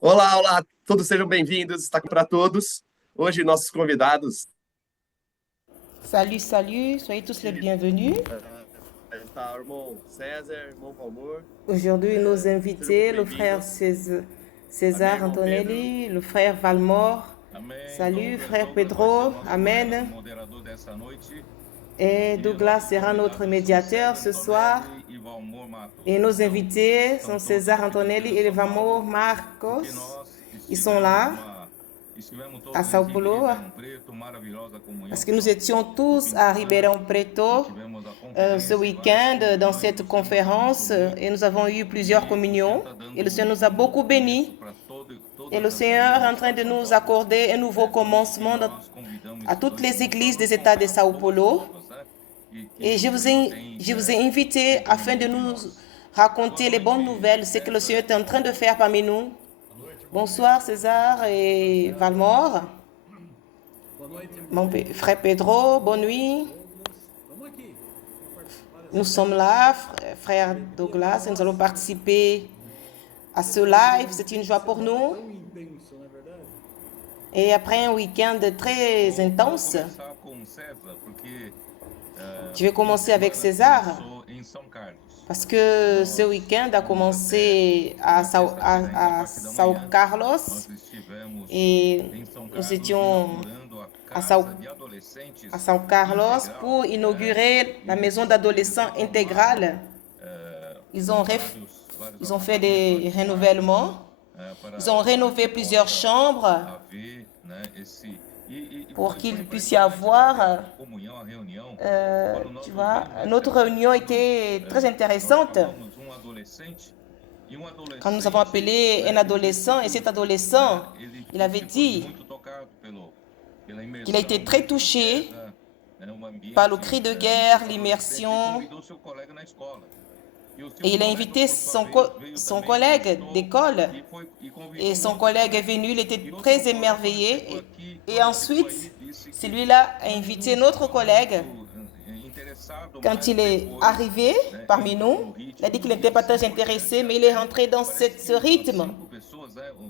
Olá, olá, todos sejam bem-vindos, está aqui para todos. Hoje, nossos convidados, Salut, salut, soyez tous les bienvenus. está o irmão César, irmão Valmor. Aujourd'hui, nos Sejam invités, le frère bem-vindos. Amém, César irmão Pedro. Antonelli, le frère Valmore. Amém. Irmão Salut, frère Douglas vai ser o Pedro. nosso Amen. moderador dessa noite. Et E Douglas nossos sera notre convidados são médiateur César ce soir. Antonelli e Valmor Matos. Et nos Então, invités estão sont todos César aqui na Antonelli Igreja et São Valmore Paulo, Marcos. porque nós Ils sont là estivemos à todos Sao em Paulo Ribeirão Preto, maravilhosa comunhão parce que que nous nós étions no tous fim de à semana Ribeirão Preto tivemos a ce conferência, várias week-end dans comunhões, cette o Senhor nos conférence abençoou et nous avons eu plusieurs e o Senhor communions está et le dando Seigneur nous a um novo beaucoup começo bénis. para Et todas le as Seigneur est igrejas en do train estado de de São nous Paulo. accorder un nouveau E commencement nós convidamos à esses toutes dois les irmãos para églises nos des États de contar Sao boas Paulo. novas, né? Et Que o Senhor tem je vous ai invité feito no afin de meio de nous nós. Boa raconter les bonnes noite, nouvelles, ce que le César. Seigneur est en train de faire parmi nous. Bonsoir César et Valmore, mon frère Pedro, bonne nuit. Nous sommes là, frère Douglas, et nous allons participer à ce live. C'est une joie pour nous. Et après un week-end très Vou intense, começar com César, porque je vais o fim de commencer avec semana César. começou em São Carlos. Parce que ce Nós week-end a fomos até commencé na sexta-feira, ainda a à parte da Sao manhã. Carlos Nós estivemos et em São nous Carlos étions inaugurando a à Sao, casa de adolescentes à Sao Carlos integral, pour né? inaugurer la Eles, maison eles d'adolescents reformaram intégrale. Ils ont, vários ils ont fait apartamentos des aqui renouvellements. Ils ont para rénové que plusieurs possa chambres haver, né, esse pour foi qu'il puisse y impressionante avoir, a comunhão, a reunião, quando nós tu vois, ouvimos, né, notre César, réunion quando était très nós intéressante. chamamos adolescente e Quand nous avons appelé né, un ele disse adolescent, et cet adolescent, il avait foi dit muito tocado pela qu'il a été très touché né, ambiente, par le cri de guerre, adolescente, e l'immersion, convidou seu colega na escola. E o seu et il a colega, invité por sua vez, veio son também, collègue gostou d'école. e convidou Et son outro collègue est colega. venu, il était E outro très colega, quando émerveillé. chegou aqui, Et ensuite, disse que celui-là a invité notre estava collègue. muito interessado, Quand mas il est depois, arrivé né, parmi entrou nous, no il a dit ritmo qu'il e n'était pas assim très por intéressé, diante. mais il est rentré dans Parece ce que umas rythme. 5 pessoas, né, o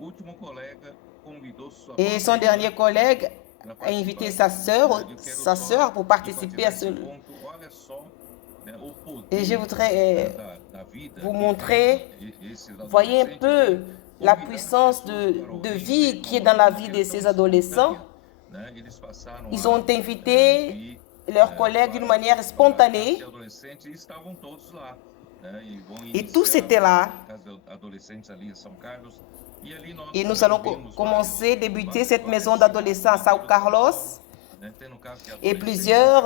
último colega convidou sua Et son própria irmã dernier collègue para a invité participar. Eu quero sa sœur pour participer à enfatizar ce. esse ponto. Olha só, né, o Et je poder, voudrais da vida vous que montrer, tem esses voyez un adolescentes, peu la convidar as puissance pessoas para o de reino vie dele qui est numa dans la forma vie que de é ces tão adolescents. espontânea, né? Eles passaram Ils a ont invité vir leurs collègues d'une manière para a spontanée casa de adolescentes e estavam todos lá, né? E vão et tous iniciar étaient là. a casa de adolescentes ali em São Carlos. E ali nós Et nous allons ouvimos commencer, débuter cette maison vários d'adolescents à Sao Carlos né? Tem no caso que et adolescentes plusieurs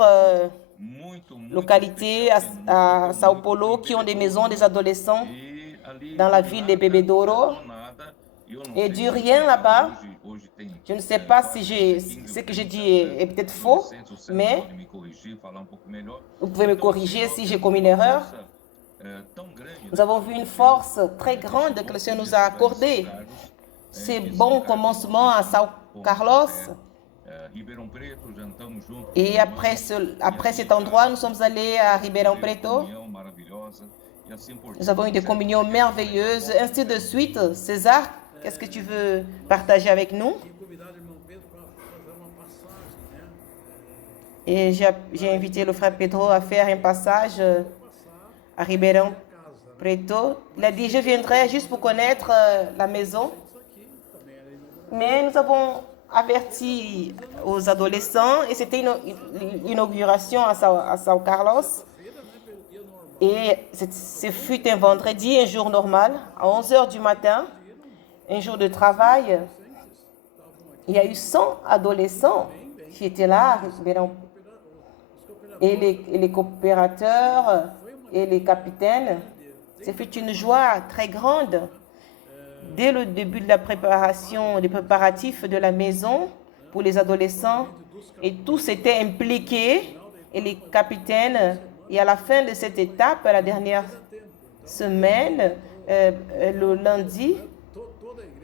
muito localités especial, que à nos Sao tocou Paulo muito qui ont em des Bebedouro, maisons des adolescents e ali dans la ville de Bebedouro. do nada, eu não Et sei du se o rien resultado là-bas, hoje tem je ne sais pas quase si 15 ce ou que j'ai 30 dit est peut-être faux, adolescentes, o César mais pode me corrigir, falar pouco melhor. vous pouvez me Então, corriger nós si j'ai temos commis une uma erreur. força, tão grande, Nous né, avons vu une force très grande que le Seigneur nous a accordée. Ces bons commencements à Sao Carlos. Ribeirão Preto, jantamos juntos, Et après cet endroit, nous sommes allés à Ribeirão Preto. comunhão maravilhosa, e assim por Nous avons eu des diante. communions merveilleuses, ainsi de suite. César, qu'est-ce que tu veux partager avec nous? Et j'ai invité le frère Pedro à faire un passage à Ribeirão Preto. Il a dit, je viendrai juste pour connaître la maison. Mais nous avons averti aux adolescents et c'était une inauguration à Sao Carlos. Et ce fut un vendredi, un jour normal, à 11 h du matin, un jour de travail. Il y a eu 100 adolescents qui étaient là, et les coopérateurs et les capitaines. Ce fut une joie très grande. Dès le début de la préparation, des préparatifs de la maison pour les adolescents, et tous étaient impliqués, et les capitaines, et à la fin de cette étape, la dernière semaine, le lundi,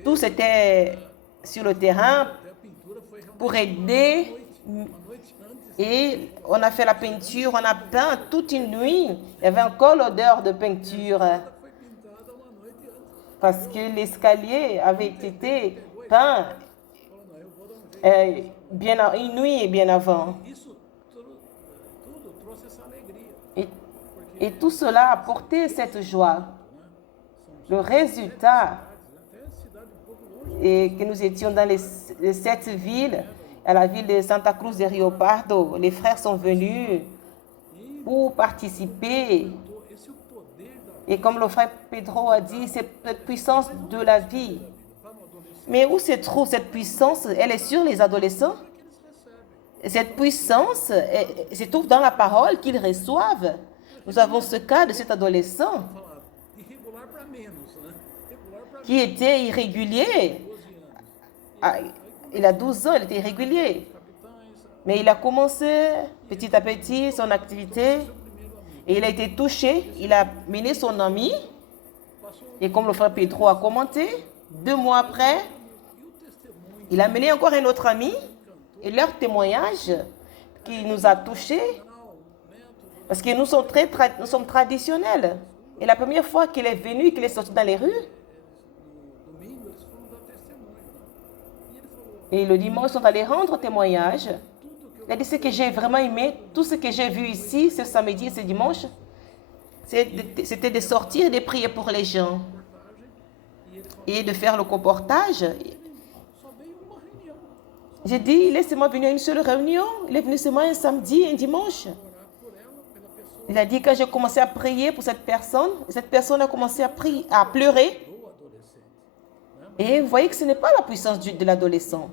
tous étaient sur le terrain pour aider. Et on a fait la peinture, on a peint toute une nuit. Il y avait encore l'odeur de peinture. parce que l'escalier avait été peint une nuit bien avant. Et tout cela a apporté cette joie. Le résultat est que nous étions dans les 7 villes, à la ville de Santa Cruz de Rio Pardo. Les frères sont venus pour participer. Et comme le frère Pedro a dit, c'est cette puissance de la vie. Mais où se trouve cette puissance? Elle est sur les adolescents. Cette puissance se trouve dans la parole qu'ils reçoivent. Nous avons ce cas de cet adolescent qui était irrégulier. Il a 12 ans, il était irrégulier. Mais il a commencé petit à petit son activité et il a été touché. Il a mené son ami. Et comme le frère Pedro a commenté, 2 mois après, il a mené encore un autre ami. Et leur témoignage qui nous a touchés, parce que nous sommes traditionnels. Et la première fois qu'il est venu, qu'il est sorti dans les rues, et le dimanche, ils sont allés rendre témoignage. Il a dit ce que j'ai vraiment aimé, tout ce que j'ai vu ici, ce samedi et ce dimanche, c'était de sortir et de prier pour les gens. Et de faire le comportage. J'ai dit, laissez-moi venir à une seule réunion. Il est venu seulement un samedi, un dimanche. Il a dit, quand j'ai commencé à prier pour cette personne a commencé à pleurer. Et vous voyez que ce n'est pas la puissance de l'adolescent,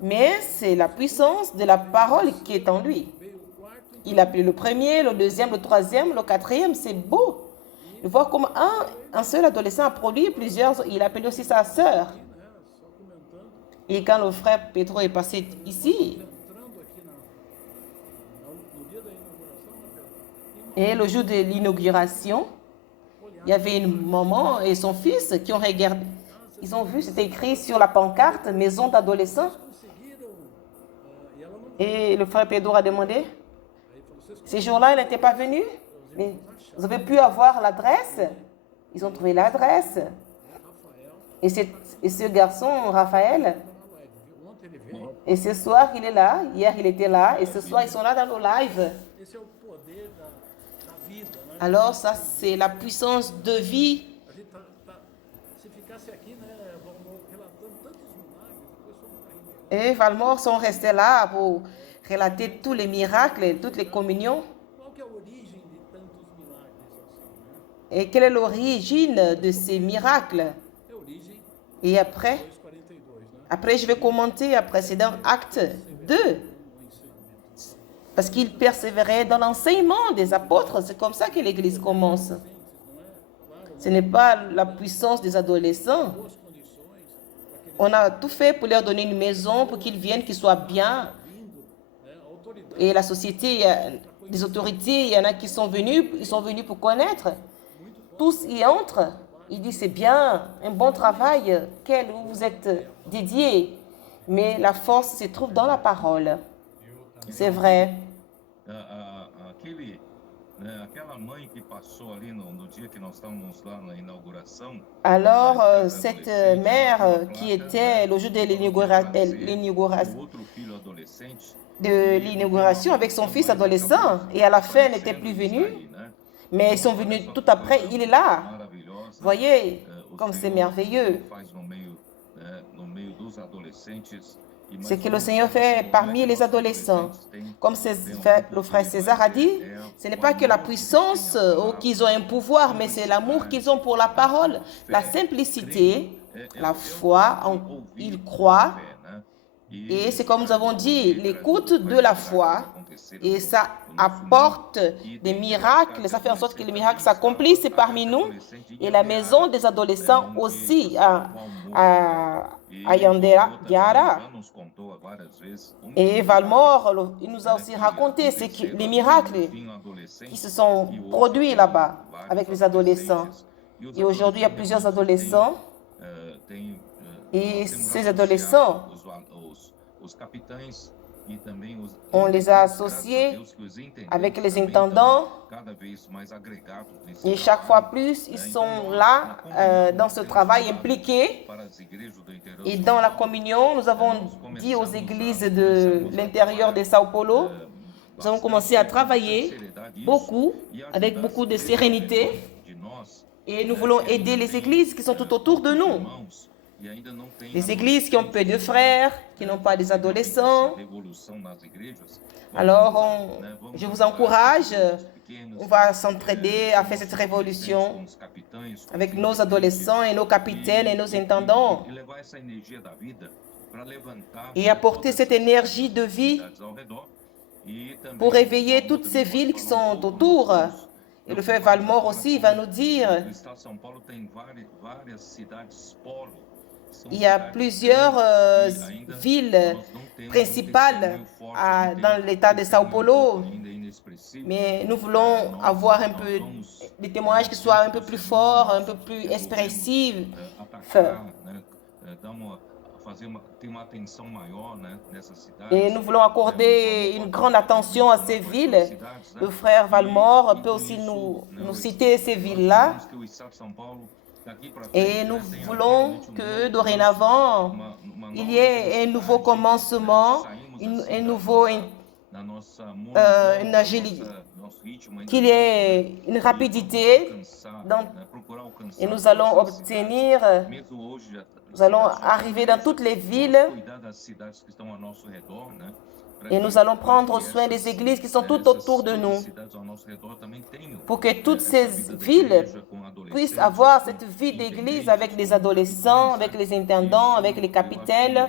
mais c'est la puissance de la parole qui est en lui. Il a appelé le premier, le deuxième, le troisième, le quatrième. C'est beau de voir comment un seul adolescent a produit plusieurs. Il a appelé aussi sa sœur. Et quand le frère Pedro est passé ici, et le jour de l'inauguration, il y avait une maman et son fils qui ont regardé. Ils ont vu, c'était écrit sur la pancarte, maison d'adolescents. Et le frère Pedro a demandé, ces jours-là, il n'était pas venu, mais vous avez pu avoir l'adresse. Ils ont trouvé l'adresse. Et ce garçon, Raphaël, et ce soir, il est là. Hier, il était là. Et ce soir, ils sont là dans nos lives. Alors, ça, c'est la puissance de vie. Et Valmore sont restés là pour relater tous les miracles, toutes les communions. Et quelle est l'origine de ces miracles? Et après, je vais commenter le précédent acte 2. Parce qu'il persévérait dans l'enseignement des apôtres. C'est comme ça que l'Église commence. Ce n'est pas la puissance des adolescents. On a tout fait pour leur donner une maison, pour qu'ils viennent, qu'ils soient bien. Et la société, les autorités, il y en a qui sont venus, ils sont venus pour connaître. Tous y entrent. Ils disent, c'est bien, un bon travail, quel vous êtes dédiés. Mais la force se trouve dans la parole. C'est vrai. Alors, cette mère qui était le jour de l'inauguration avec son fils adolescent, et à la fin n'était plus venu, mais ils sont venus tout après, il est là. Voyez, comme c'est merveilleux. Ce que le Seigneur fait parmi les adolescents. Comme le frère César a dit, ce n'est pas que la puissance ou qu'ils ont un pouvoir, mais c'est l'amour qu'ils ont pour la parole, la simplicité, la foi, ils croient. Et c'est comme nous avons dit, l'écoute de la foi. Et ça apporte des miracles, ça fait en sorte que les miracles s'accomplissent parmi nous. Et la maison des adolescents aussi à Yandera. Et Valmore, il nous a aussi raconté les miracles qui se sont produits là-bas avec les adolescents. Et aujourd'hui, il y a plusieurs adolescents. Et ces adolescents, On les a associés avec les intendants et chaque fois plus, ils sont là dans ce travail impliqué. Et dans la communion, nous avons dit aux églises de l'intérieur de Sao Paulo, nous avons commencé à travailler beaucoup, avec beaucoup de sérénité. Et nous voulons aider les églises qui sont tout autour de nous. Les églises qui ont peu de frères, qui n'ont pas des adolescents. Alors, je vous encourage, on va s'entraider à faire cette révolution avec nos adolescents et nos capitaines et nos intendants et apporter cette énergie de vie pour réveiller toutes ces villes qui sont autour. Et le frère Valmore aussi va nous dire, il y a plusieurs villes principales dans l'état de Sao Paulo, mais nous voulons avoir un peu des témoignages qui soient un peu plus forts, un peu plus expressifs. Et nous voulons accorder une grande attention à ces villes. Le frère Valmore peut aussi nous citer ces villes-là. Et nous voulons que dorénavant, il y ait un nouveau commencement, une agilité, qu'il y ait une rapidité et nous allons obtenir, nous allons arriver dans toutes les villes et nous allons prendre soin des églises qui sont tout autour de nous pour que toutes ces villes puissent avoir cette vie d'église avec les adolescents, avec les intendants, avec les capitaines.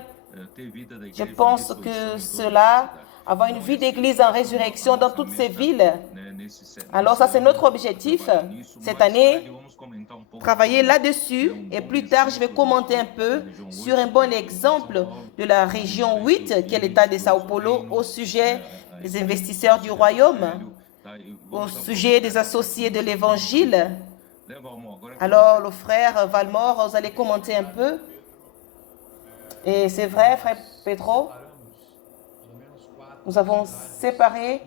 Je pense que cela, avoir une vie d'église en résurrection dans toutes ces villes. Alors ça, c'est notre objectif cette année, travailler là-dessus. Et plus tard, je vais commenter un peu sur un bon exemple de la région 8, qui est l'état de Sao Paulo, au sujet des investisseurs du royaume, au sujet des associés de l'évangile. Alors, le frère Valmore, vous allez commenter un peu. Et c'est vrai, frère Pedro, nous avons séparé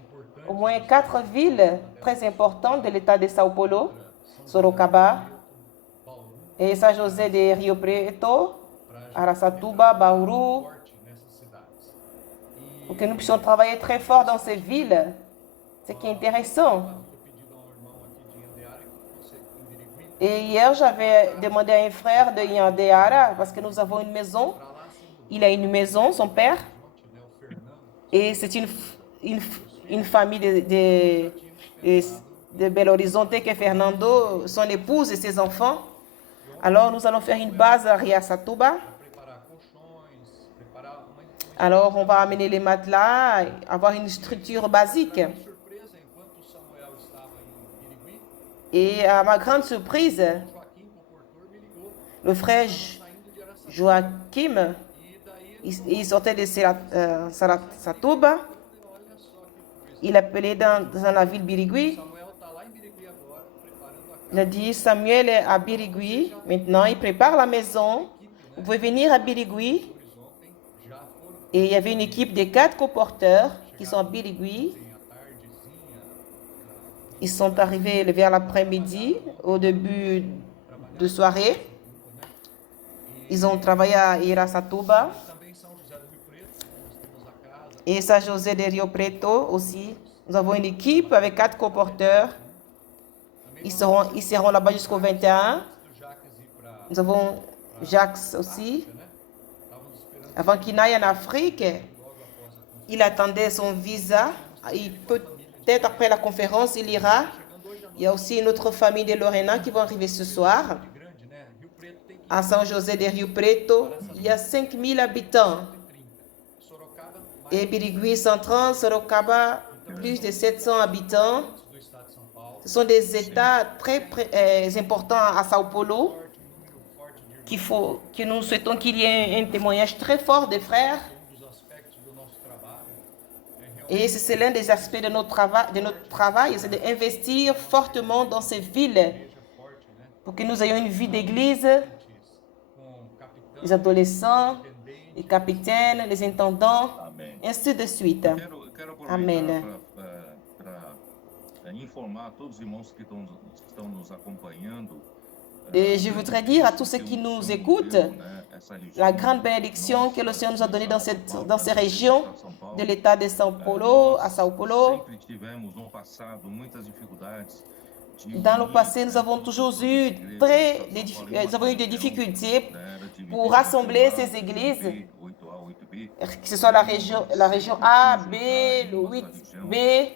au moins 4 villes très importantes de l'état de Sao Paulo, Sorocaba, et São José de Rio Preto, Araçatuba, Bauru, pour que nous puissions travailler très fort dans ces villes. Ce qui est intéressant. Et hier, j'avais demandé à un frère de Yandeara, parce que nous avons une maison. Il a une maison, son père. Et c'est une famille de Belo Horizonte que Fernando, son épouse et ses enfants. Alors, nous allons faire une base à Riaçatuba. Alors, on va amener les matelas, avoir une structure basique. Et à ma grande surprise, le frère Joachim, il sortait de Saratuba, il appelait dans la ville Birigui. Il a dit, Samuel est à Birigui, maintenant il prépare la maison, vous pouvez venir à Birigui. Et il y avait une équipe de 4 coporteurs qui sont à Birigui. Ils sont arrivés vers l'après-midi, au début de soirée. Ils ont travaillé à Iraçatuba. Et São José de Rio Preto aussi. Nous avons une équipe avec 4 coporteurs. Ils seront là-bas jusqu'au 21. Nous avons Jacques aussi. Avant qu'il n'aille en Afrique, il attendait son visa. Peut-être après la conférence, il ira. Il y a aussi une autre famille de Lorena qui vont arriver ce soir. À São José de Rio Preto, il y a 5000 habitants. Et Birigui 130, Sorocaba, plus de 700 habitants. Ce sont des États très importants à Sao Paulo. Que nous souhaitons qu'il y ait un témoignage très fort des frères. Et c'est l'un des aspects de notre travail, c'est d'investir fortement dans ces villes pour que nous ayons une vie d'église, les adolescents, les capitaines, les intendants. Amém. ainsi de suite. Eu quero Amen. aproveitar para informar a todos os irmãos que estão nos acompanhando. Et je voudrais dire à tous ceux qui nous écoutent la grande bénédiction que le Seigneur nous a donnée dans ces régions de l'État de São Paulo, à São Paulo. Dans le passé, nous avons toujours eu des difficultés pour rassembler ces églises, que ce soit la région A, B, le 8B.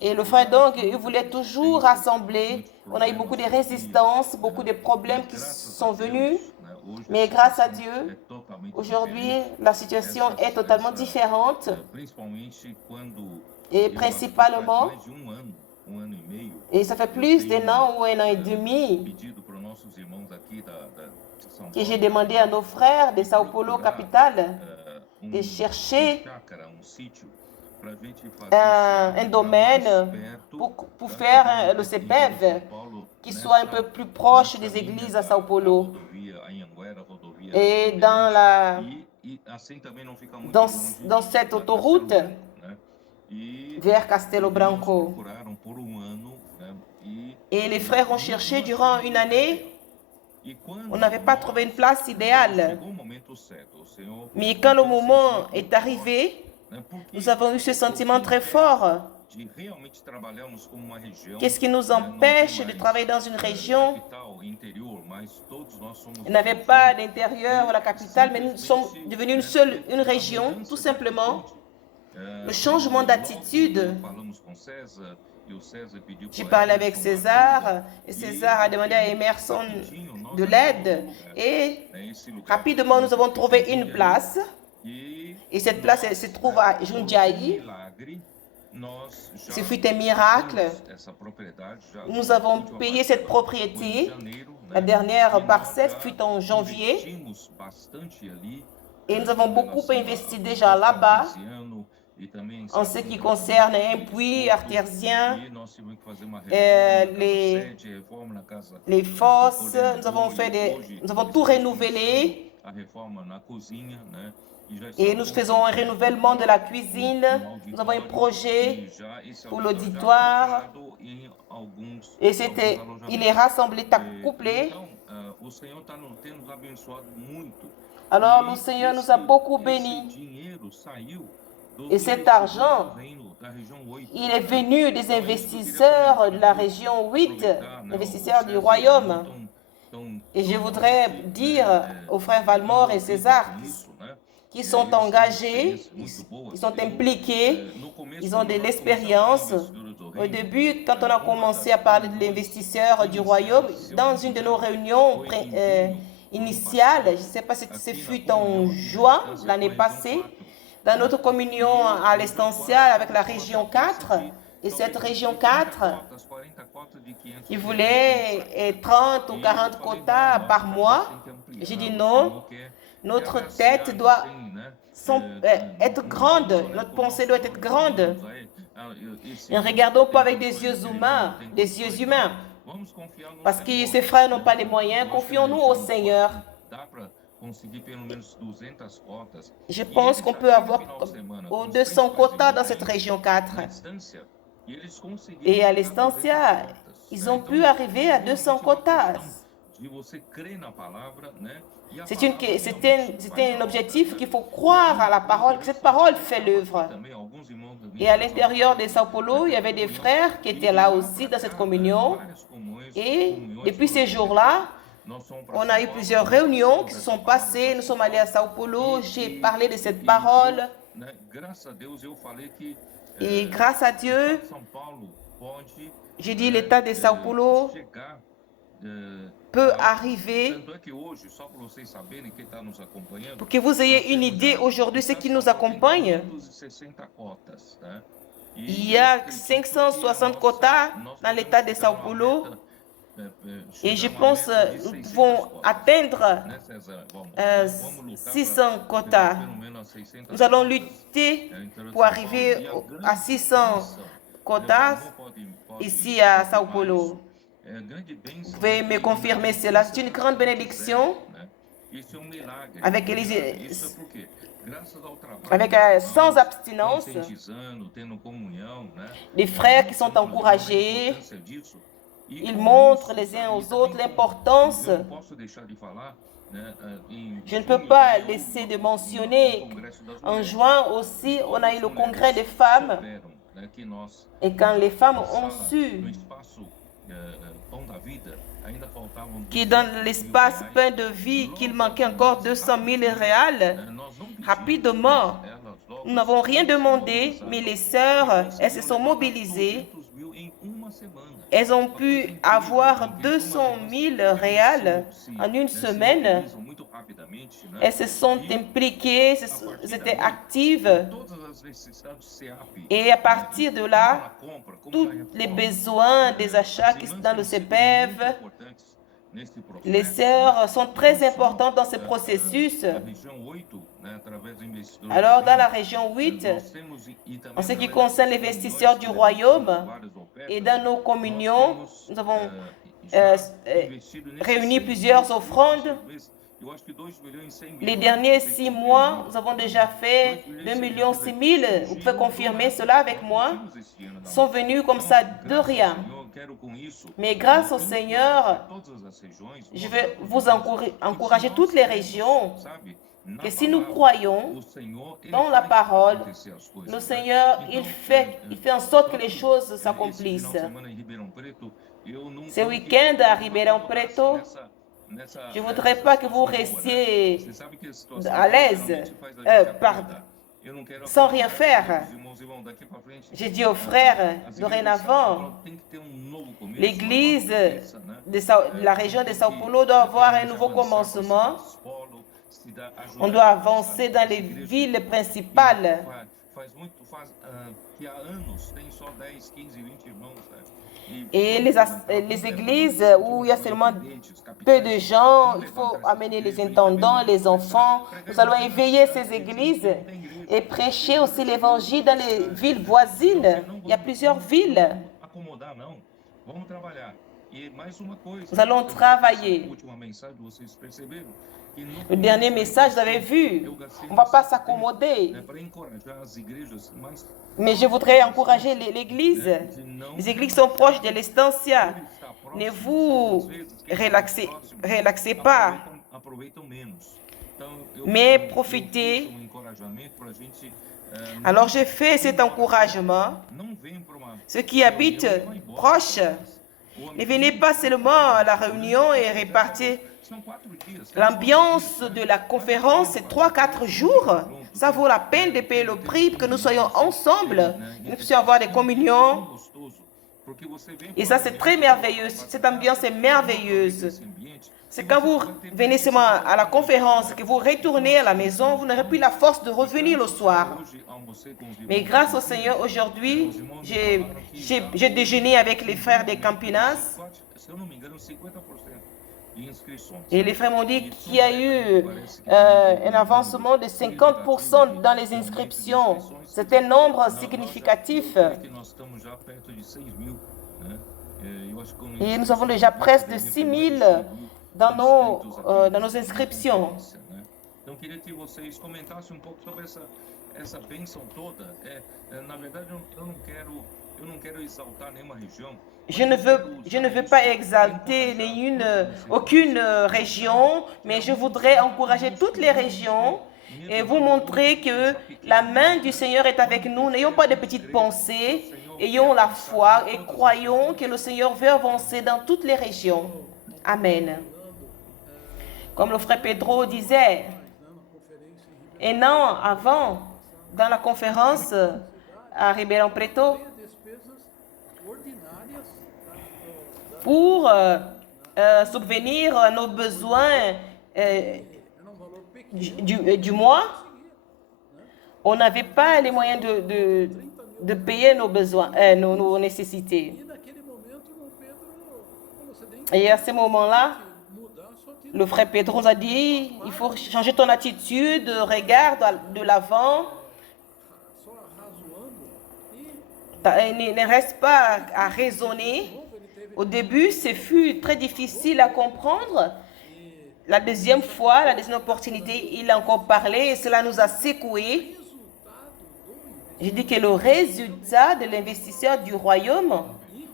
Et le frère, donc, il voulait toujours rassembler. On a eu beaucoup de résistances, beaucoup de problèmes qui sont venus. Mais grâce à Dieu, aujourd'hui, la situation est totalement différente. Et principalement, et ça fait plus d'un an ou un an et demi que j'ai demandé à nos frères de São Paulo, capitale, de chercher un domaine pour faire le CPEV qui soit un peu plus proche des églises à São Paulo. Et dans cette autoroute vers Castelo Branco. Et les frères ont cherché durant une année. On n'avait pas trouvé une place idéale. Mais quand le moment est arrivé, nous avons eu ce sentiment très fort. Qu'est-ce qui nous empêche de travailler dans une région? Il n'avait pas l'intérieur ou la capitale, mais nous sommes devenus une région, tout simplement. Le changement d'attitude. J'ai parlé avec César et César a demandé à Emerson de l'aide et rapidement nous avons trouvé une place et cette place elle se trouve à Jundiaí. Ce fut un miracle. Nous avons payé cette propriété. La dernière parcelle fut en janvier et nous avons beaucoup investi déjà là-bas. En ce qui concerne un puits artésien, les fosses, nous avons tout renouvelé et nous faisons un renouvellement de la cuisine. Nous avons un projet pour l'auditoire et il est rassemblé, couplé. Alors le Seigneur nous a beaucoup bénis. Et cet argent, il est venu des investisseurs de la région 8, investisseurs du royaume. Et je voudrais dire aux frères Valmore et César qui sont engagés, ils sont impliqués, ils ont de l'expérience. Au début, quand on a commencé à parler de l'investisseur du royaume, dans une de nos réunions initiales, je ne sais pas si ce fut en juin l'année passée, dans notre communion à l'Estancial avec la région 4, et cette région 4, ils voulaient 30 ou 40 quotas par mois. J'ai dit non, notre tête doit être grande, notre pensée doit être grande. Ne regardons pas avec des yeux humains, parce que ces frères n'ont pas les moyens. Confions-nous au Seigneur. Je pense qu'on peut avoir 200 quotas dans cette région 4. Et à l'Estancia, ils ont pu arriver à 200 quotas. C'est un objectif qu'il faut croire à la parole, que cette parole fait l'œuvre. Et à l'intérieur de São Paulo, il y avait des frères qui étaient là aussi dans cette communion. Et depuis ces jours-là, on a eu plusieurs réunions qui se sont passées. Nous sommes allés à São Paulo. J'ai parlé de cette parole. Et grâce à Dieu, j'ai dit l'État de São Paulo peut arriver. Pour que vous ayez une idée aujourd'hui, ce qui nous accompagne, il y a 560 quotas dans l'État de São Paulo. Et je pense que nous pouvons atteindre 600 quotas. Nous allons lutter pour arriver à 600 quotas ici à São Paulo. Vous pouvez me confirmer cela. C'est une grande bénédiction avec avec sans abstinence, les frères qui sont encouragés, ils montrent les uns aux autres l'importance. Je ne peux pas laisser de mentionner, en juin aussi, on a eu le congrès des femmes, et quand les femmes ont su que dans l'espace pain de vie, qu'il manquait encore 200 000 réals, rapidement, nous n'avons rien demandé, mais les sœurs, elles se sont mobilisées. Elles ont pu avoir 200 000 réals en une semaine. Elles se sont impliquées, elles étaient actives. Et à partir de là, tous les besoins des achats qui sont dans le CPF, les sœurs sont très importantes dans ce processus. Alors, dans la région 8, en ce qui concerne les investisseurs du royaume, et dans nos communions, nous avons réuni plusieurs offrandes. Les derniers 6 mois, nous avons déjà fait 2,6 millions. Vous pouvez confirmer cela avec moi? Sont venus comme ça de rien. Mais grâce au Seigneur, je vais vous encourager toutes les régions. Et si nous croyons dans la parole, le Seigneur, il fait en sorte que les choses s'accomplissent. Ce week-end à Ribeirão Preto, je ne voudrais pas que vous restiez à l'aise, sans rien faire. J'ai dit aux frères, dorénavant, l'église de la région de São Paulo doit avoir un nouveau commencement. On doit avancer dans les villes principales. Et les églises où il y a seulement peu de gens, il faut amener les intendants, les enfants. Nous allons éveiller ces églises et prêcher aussi l'évangile dans les villes voisines. Il y a plusieurs villes. Nous allons travailler. Le dernier message, vous avez vu, on ne va pas s'accommoder. Mais je voudrais encourager l'Église. Les églises sont proches de l'estancia. Ne vous relaxez pas, mais profitez. Alors, je fais cet encouragement. Ceux qui habitent proches, ne venez pas seulement à la réunion et répartir. L'ambiance de la conférence, c'est 3-4 jours. Ça vaut la peine de payer le prix pour que nous soyons ensemble. Nous puissions avoir des communions. Et ça, c'est très merveilleux. Cette ambiance est merveilleuse. C'est quand vous venez seulement à la conférence, que vous retournez à la maison, vous n'aurez plus la force de revenir le soir. Mais grâce au Seigneur, aujourd'hui, j'ai déjeuné avec les frères des Campinas. Et les frères m'ont dit qu'il y a eu un avancement de 50% dans les inscriptions. C'est un nombre significatif. Et nous avons déjà presque de 6 000 dans nos inscriptions. Então, queria que vocês comentassem pouco sobre essa bênção toda. Na verdade, eu não quero exaltar nenhuma região. Je ne veux pas exalter aucune région, mais je voudrais encourager toutes les régions et vous montrer que la main du Seigneur est avec nous. N'ayons pas de petites pensées, ayons la foi et croyons que le Seigneur veut avancer dans toutes les régions. Amen. Comme le frère Pedro disait, un an avant, dans la conférence à Ribeirão Preto, pour subvenir à nos besoins du mois, on n'avait pas les moyens de payer nos besoins, nos nécessités. Et à ce moment-là, le frère Pedro nous a dit, il faut changer ton attitude, regarde de l'avant. Ne reste pas à raisonner. Au début, ce fut très difficile à comprendre, la deuxième fois, la deuxième opportunité, il a encore parlé et cela nous a secoués. Je dis que le résultat de l'investisseur du royaume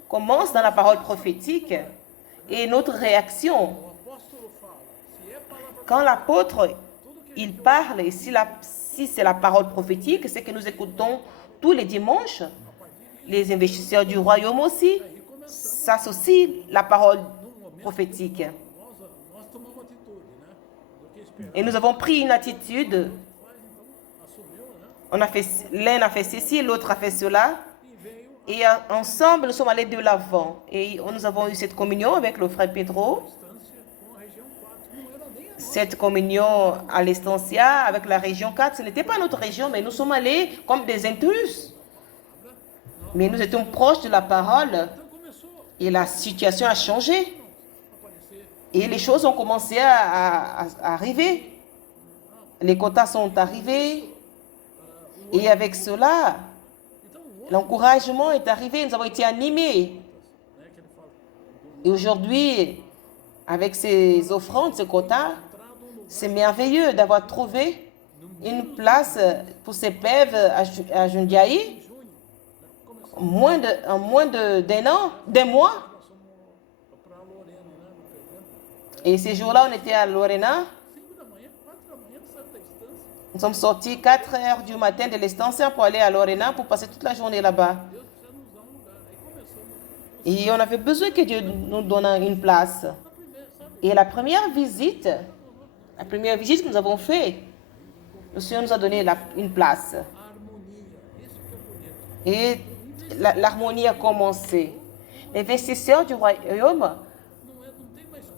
commence dans la parole prophétique et notre réaction. Quand l'apôtre, il parle, et si c'est la parole prophétique, c'est que nous écoutons tous les dimanches, les investisseurs du royaume aussi, ça c'est aussi la parole prophétique. Et nous avons pris une attitude. L'un a fait ceci, l'autre a fait cela. Et ensemble, nous sommes allés de l'avant. Et nous avons eu cette communion avec le frère Pedro. Cette communion à l'Estancia avec la région 4. Ce n'était pas notre région, mais nous sommes allés comme des intrus. Mais nous étions proches de la parole. Et la situation a changé. Et les choses ont commencé à arriver. Les quotas sont arrivés. Et avec cela, l'encouragement est arrivé. Nous avons été animés. Et aujourd'hui, avec ces offrandes, ces quotas, c'est merveilleux d'avoir trouvé une place pour ces pèves à Jundiaí. En moins d'un mois. Et ces jours-là, on était à Lorena. Nous sommes sortis 4 heures du matin de l'Estancia pour aller à Lorena pour passer toute la journée là-bas. Et on avait besoin que Dieu nous donne une place. Et la première visite que nous avons faite, le Seigneur nous a donné une place. Et l'harmonie a commencé. L'investisseur du royaume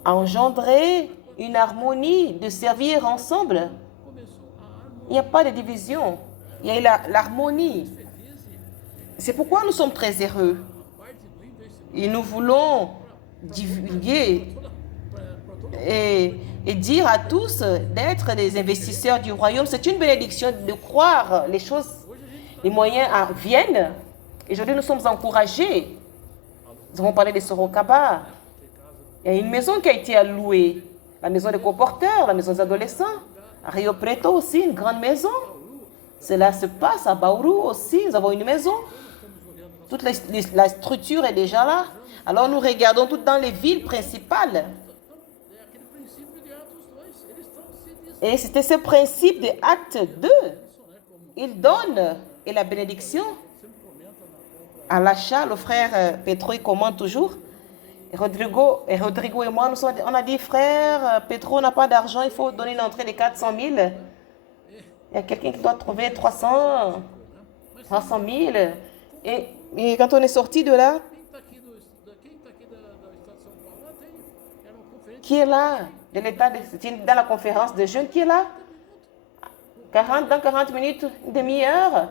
a engendré une harmonie de servir ensemble. Il n'y a pas de division. Il y a l'harmonie. C'est pourquoi nous sommes très heureux. Et nous voulons divulguer et dire à tous d'être des investisseurs du royaume. C'est une bénédiction de croire les choses, les moyens viennent. Et aujourd'hui, nous sommes encouragés. Nous avons parlé de Sorocaba. Il y a une maison qui a été allouée. La maison des comporteurs, la maison des adolescents. À Rio Preto aussi, une grande maison. Cela se passe à Bauru aussi. Nous avons une maison. Toute la structure est déjà là. Alors nous regardons tout dans les villes principales. Et c'était ce principe de Acte 2. Il donne et la bénédiction. À l'achat, le frère Petro, il commente toujours. Et Rodrigo et moi, on a dit, frère, Petro n'a pas d'argent, il faut donner une entrée de 400 000. Il y a quelqu'un qui doit trouver 300 000. Et quand on est sorti de là, qui est là? De l'état dans la conférence de jeunes, qui est là? Dans 40 minutes, une demi-heure,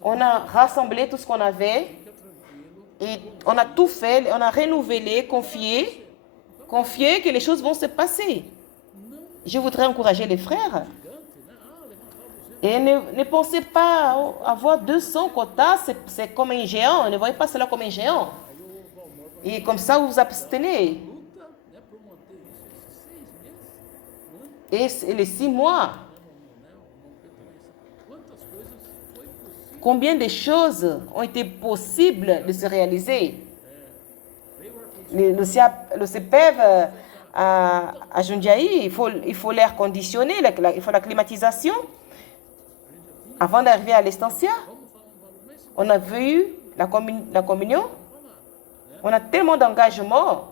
on a rassemblé tout ce qu'on avait. Et on a tout fait, on a renouvelé, confié que les choses vont se passer. Je voudrais encourager les frères. Et ne pensez pas avoir 200 quotas, c'est comme un géant. Ne voyez pas cela comme un géant. Et comme ça, vous vous abstenez. Et les 6 mois. Combien de choses ont été possibles de se réaliser? Le CPEV à Jundiaí, il faut l'air conditionné, il faut la climatisation. Avant d'arriver à l'Estancia, on a vu la communion. On a tellement d'engagement.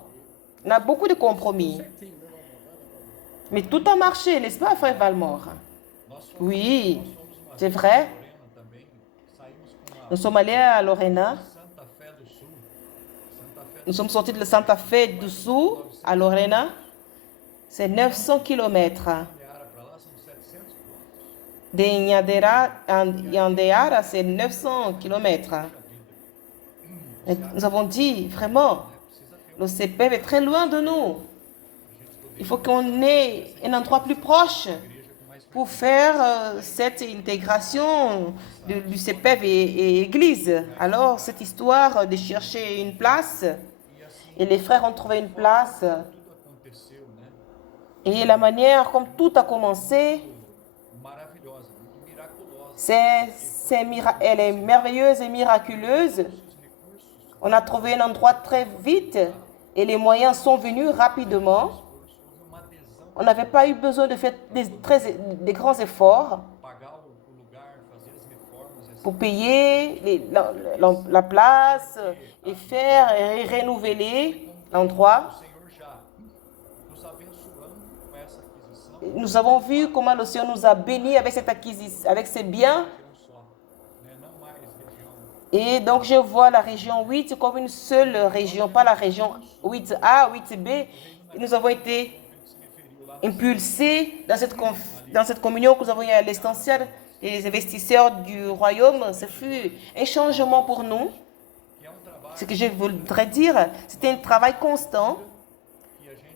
On a beaucoup de compromis. Mais tout a marché, n'est-ce pas, frère Valmore? Oui, c'est vrai. Nous sommes allés à Lorena. Nous sommes sortis de Santa Fé do Sul à Lorena. C'est 900 km. De Nhandeara, c'est 900 km. Nous avons dit, vraiment, le CPEV est très loin de nous. Il faut qu'on ait un endroit plus proche pour faire cette intégration du CPEV et Église. Alors, cette histoire de chercher une place, et les frères ont trouvé une place. Et la manière comme tout a commencé, elle est merveilleuse et miraculeuse. On a trouvé un endroit très vite et les moyens sont venus rapidement. On n'avait pas eu besoin de faire des grands efforts pour payer la place et faire et renouveler l'endroit. Nous avons vu comment le Seigneur nous a bénis avec cette acquisition, avec ces biens. Et donc, je vois la région 8 comme une seule région, pas la région 8A, 8B. Nous avons été impulsés dans cette communion que nous avons eue à l'essentiel et les investisseurs du royaume. Ce fut un changement pour nous. Ce que je voudrais dire, c'était un travail constant,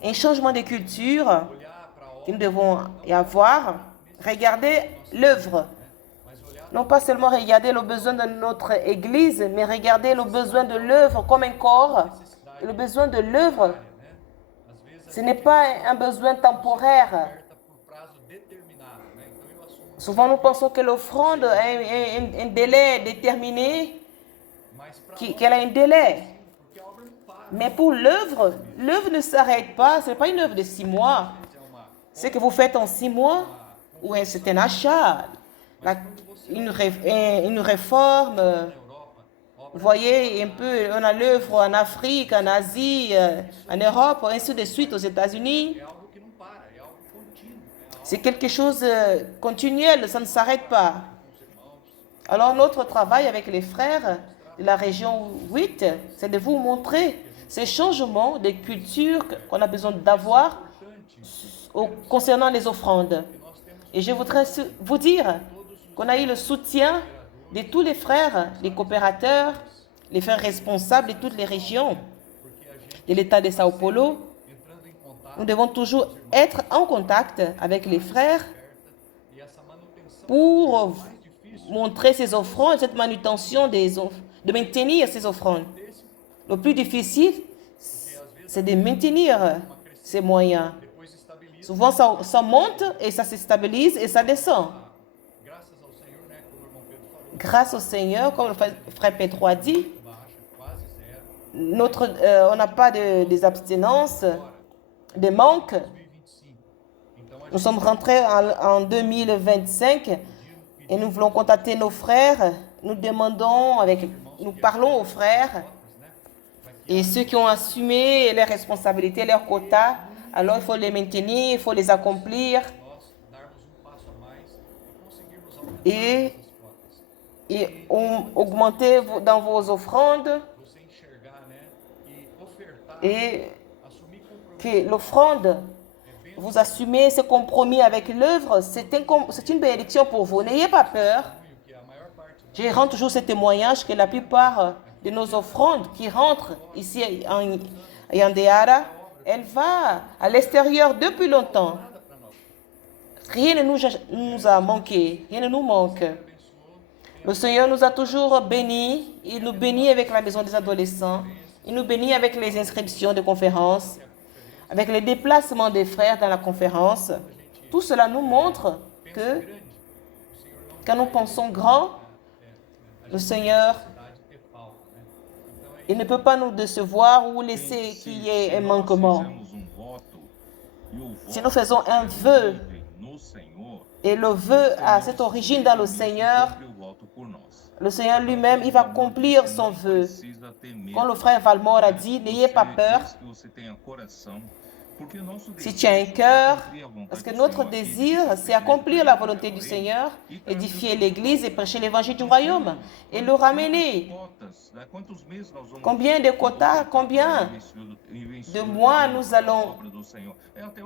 un changement de culture que nous devons y avoir. Regardez l'œuvre. Non pas seulement regarder le besoin de notre Église, mais regarder le besoin de l'œuvre comme un corps. Et le besoin de l'œuvre, ce n'est pas un besoin temporaire. Souvent, nous pensons que l'offrande a un délai déterminé, qu'elle a un délai. Mais pour l'œuvre ne s'arrête pas. Ce n'est pas une œuvre de 6 mois. Ce que vous faites en 6 mois, c'est un achat. Une réforme, vous voyez un peu, on a l'œuvre en Afrique, en Asie, en Europe, ainsi de suite, aux États-Unis. C'est quelque chose de continuel, ça ne s'arrête pas. Alors notre travail avec les frères de la région 8, c'est de vous montrer ces changements de culture qu'on a besoin d'avoir concernant les offrandes. Et je voudrais vous dire qu'on a eu le soutien de tous les frères, les coopérateurs, les frères responsables de toutes les régions de l'État de Sao Paulo. Nous devons toujours être en contact avec les frères pour montrer ces offrandes, cette manutention de maintenir ces offrandes. Le plus difficile, c'est de maintenir ces moyens. Souvent, ça monte et ça se stabilise et ça descend. Grâce au Seigneur, comme le frère Pedro a dit, on n'a pas des abstinences, des manques. Nous sommes rentrés en 2025 et nous voulons contacter nos frères. Nous parlons aux frères et ceux qui ont assumé leurs responsabilités, leurs quotas. Alors il faut les maintenir, il faut les accomplir et augmenter dans vos offrandes et que l'offrande, vous assumez ce compromis avec l'œuvre, c'est une bénédiction pour vous. N'ayez pas peur. Je rends toujours ce témoignage que la plupart de nos offrandes qui rentrent ici en Yandeara, elle va à l'extérieur depuis longtemps. Rien ne nous a manqué, rien ne nous manque. Le Seigneur nous a toujours bénis. Il nous bénit avec la maison des adolescents. Il nous bénit avec les inscriptions de conférences, avec les déplacements des frères dans la conférence. Tout cela nous montre que quand nous pensons grand, le Seigneur, il ne peut pas nous décevoir ou laisser qu'il y ait un manquement. Si nous faisons un vœu, et le vœu a cette origine dans le Seigneur lui-même, il va accomplir son vœu. Quand le frère Valmore a dit, n'ayez pas peur si tu as un cœur, parce que notre désir, c'est accomplir la volonté du Seigneur, édifier l'Église et prêcher l'évangile du royaume et le ramener. Combien de quotas, combien de mois nous allons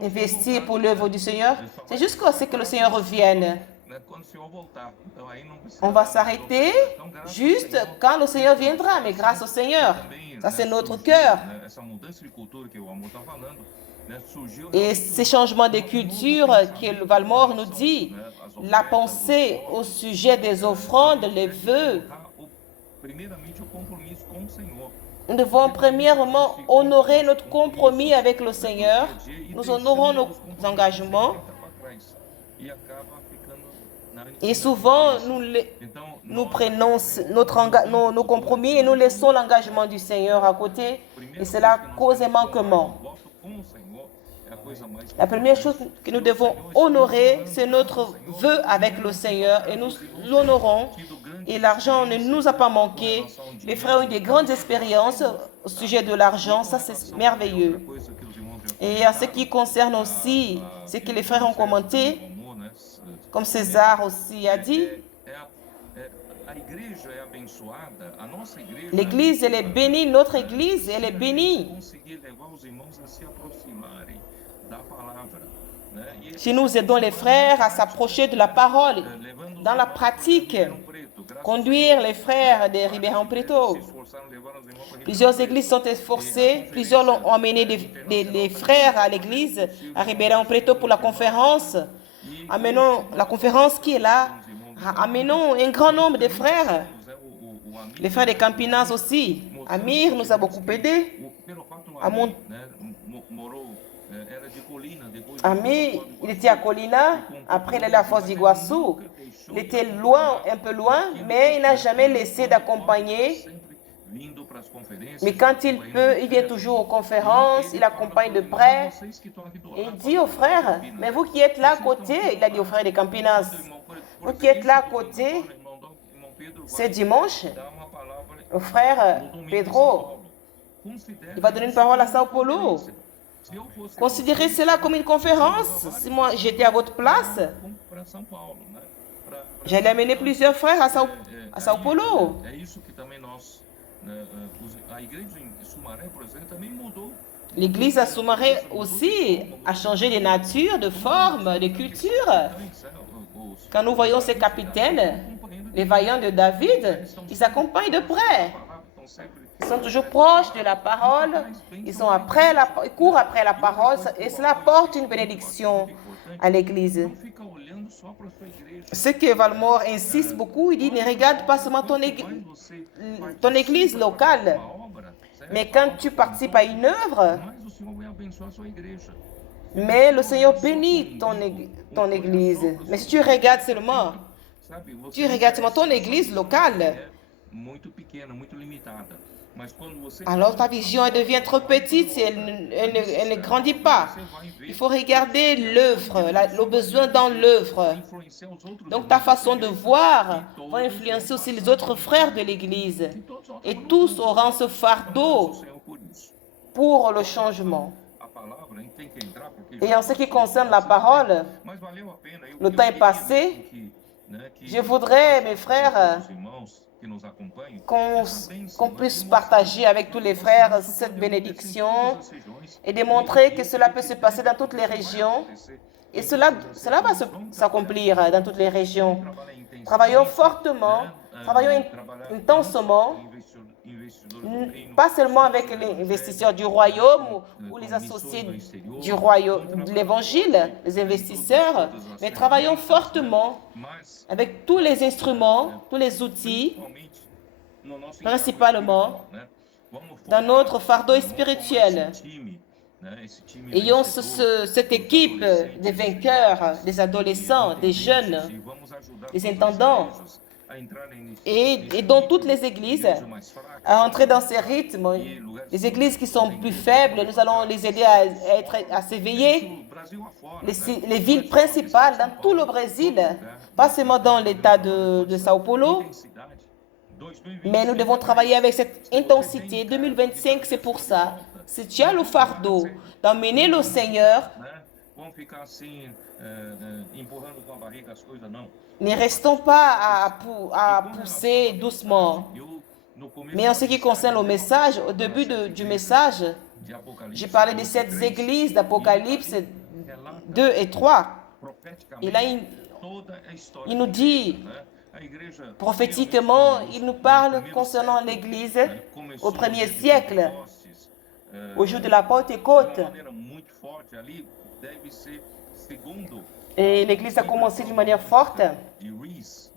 investir pour l'œuvre du Seigneur? C'est jusqu'à ce que le Seigneur revienne. On va s'arrêter juste quand le Seigneur viendra, mais grâce au Seigneur. Ça, c'est notre cœur. Et ces changements de culture que Valmore nous dit, la pensée au sujet des offrandes, les vœux, Nous devons premièrement honorer notre compromis avec le Seigneur. Nous honorons nos engagements. Et souvent, nous prenons nos compromis et nous laissons l'engagement du Seigneur à côté. Et cela cause un manquement. La première chose que nous devons honorer, c'est notre vœu avec le Seigneur. Et nous l'honorons. Et l'argent ne nous a pas manqué. Les frères ont eu des grandes expériences au sujet de l'argent. Ça, c'est merveilleux. Et en ce qui concerne aussi ce que les frères ont commenté, comme César aussi a dit, l'Église, elle est bénie, notre Église, elle est bénie. Si nous aidons les frères à s'approcher de la parole, dans la pratique, conduire les frères de Ribeirão Preto. Plusieurs églises sont esforcées, plusieurs ont amené les frères à l'église, à Ribeirão Preto pour la conférence. Amenons la conférence qui est là, amenons un grand nombre de frères. Les frères de Campinas aussi. Amir nous a beaucoup aidés. Amir, il était à Colina, après il est à la Foz d'Iguaçu. Il était loin, un peu loin, mais il n'a jamais laissé d'accompagner. Mais quand il peut, il vient toujours aux conférences, il accompagne de près. Et il dit aux frères, mais vous qui êtes là à côté, il a dit aux frères de Campinas, vous qui êtes là à côté, c'est dimanche, au frère Pedro, il va donner une parole à Sao Paulo. Considérez cela comme une conférence. Si moi j'étais à votre place, j'allais amener plusieurs frères à Sao Paulo. L'église à Sumaré aussi a changé de nature, de forme, de culture. Quand nous voyons ces capitaines, les vaillants de David, ils accompagnent de près. Ils sont toujours proches de la parole, ils courent après la parole et cela apporte une bénédiction à l'église. Ce que Valmore insiste beaucoup, il dit, ne regarde pas seulement ton église locale, mais quand tu participes à une œuvre, mais le Seigneur bénit ton église. Mais si tu regardes seulement ton église locale, alors ta vision elle devient trop petite, elle ne grandit pas. Il faut regarder l'œuvre, le besoin dans l'œuvre. Donc ta façon de voir va influencer aussi les autres frères de l'Église. Et tous auront ce fardeau pour le changement. Et en ce qui concerne la parole, le temps est passé. Je voudrais, mes frères, qu'on puisse partager avec tous les frères cette bénédiction et démontrer que cela peut se passer dans toutes les régions. Et cela va s'accomplir dans toutes les régions. Travaillons fortement, travaillons intensement, pas seulement avec les investisseurs du royaume ou les associés du royaume, de l'évangile, les investisseurs, mais travaillons fortement avec tous les instruments, tous les outils, principalement dans notre fardeau spirituel. Ayons cette équipe des vainqueurs, des adolescents, des jeunes, des intendants, et dans toutes les églises, à entrer dans ces rythmes. Les églises qui sont plus faibles, nous allons les aider à s'éveiller. Les villes principales dans tout le Brésil, pas seulement dans l'état de Sao Paulo, mais nous devons travailler avec cette intensité. 2025, c'est pour ça. Si tu as le fardeau d'emmener le Seigneur, ne restons pas à pousser doucement. Mais en ce qui concerne le message, au début du message, j'ai parlé de cette église d'Apocalypse 2 et 3. Et là, il nous dit, prophétiquement, il nous parle concernant l'église au 1er siècle, au jour de la Pentecôte. Et l'église a commencé d'une manière forte.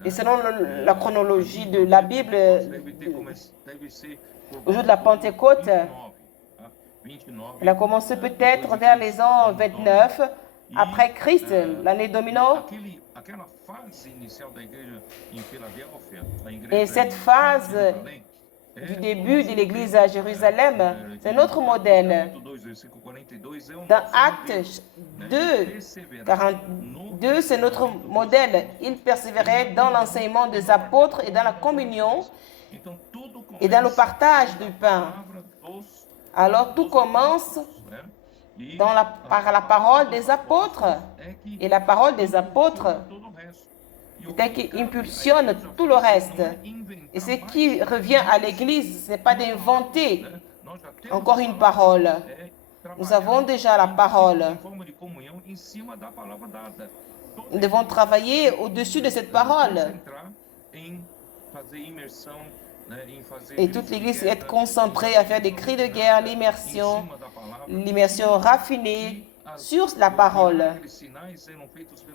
Et selon la chronologie de la Bible, au jour de la Pentecôte. Elle a commencé peut-être vers les ans 29 après Christ, l'année domino. Et cette phase du début de l'Église à Jérusalem, c'est notre modèle. Dans Actes 2, 42, c'est notre modèle. Ils persévéraient dans l'enseignement des apôtres et dans la communion et dans le partage du pain. Alors tout commence par la parole des apôtres. Et la parole des apôtres, c'est qui impulsionne tout le reste. Et ce qui revient à l'Église, ce n'est pas d'inventer encore une parole. Nous avons déjà la parole. Nous devons travailler au-dessus de cette parole. Et toute l'Église est concentrée à faire des cris de guerre, l'immersion raffinée sur la parole.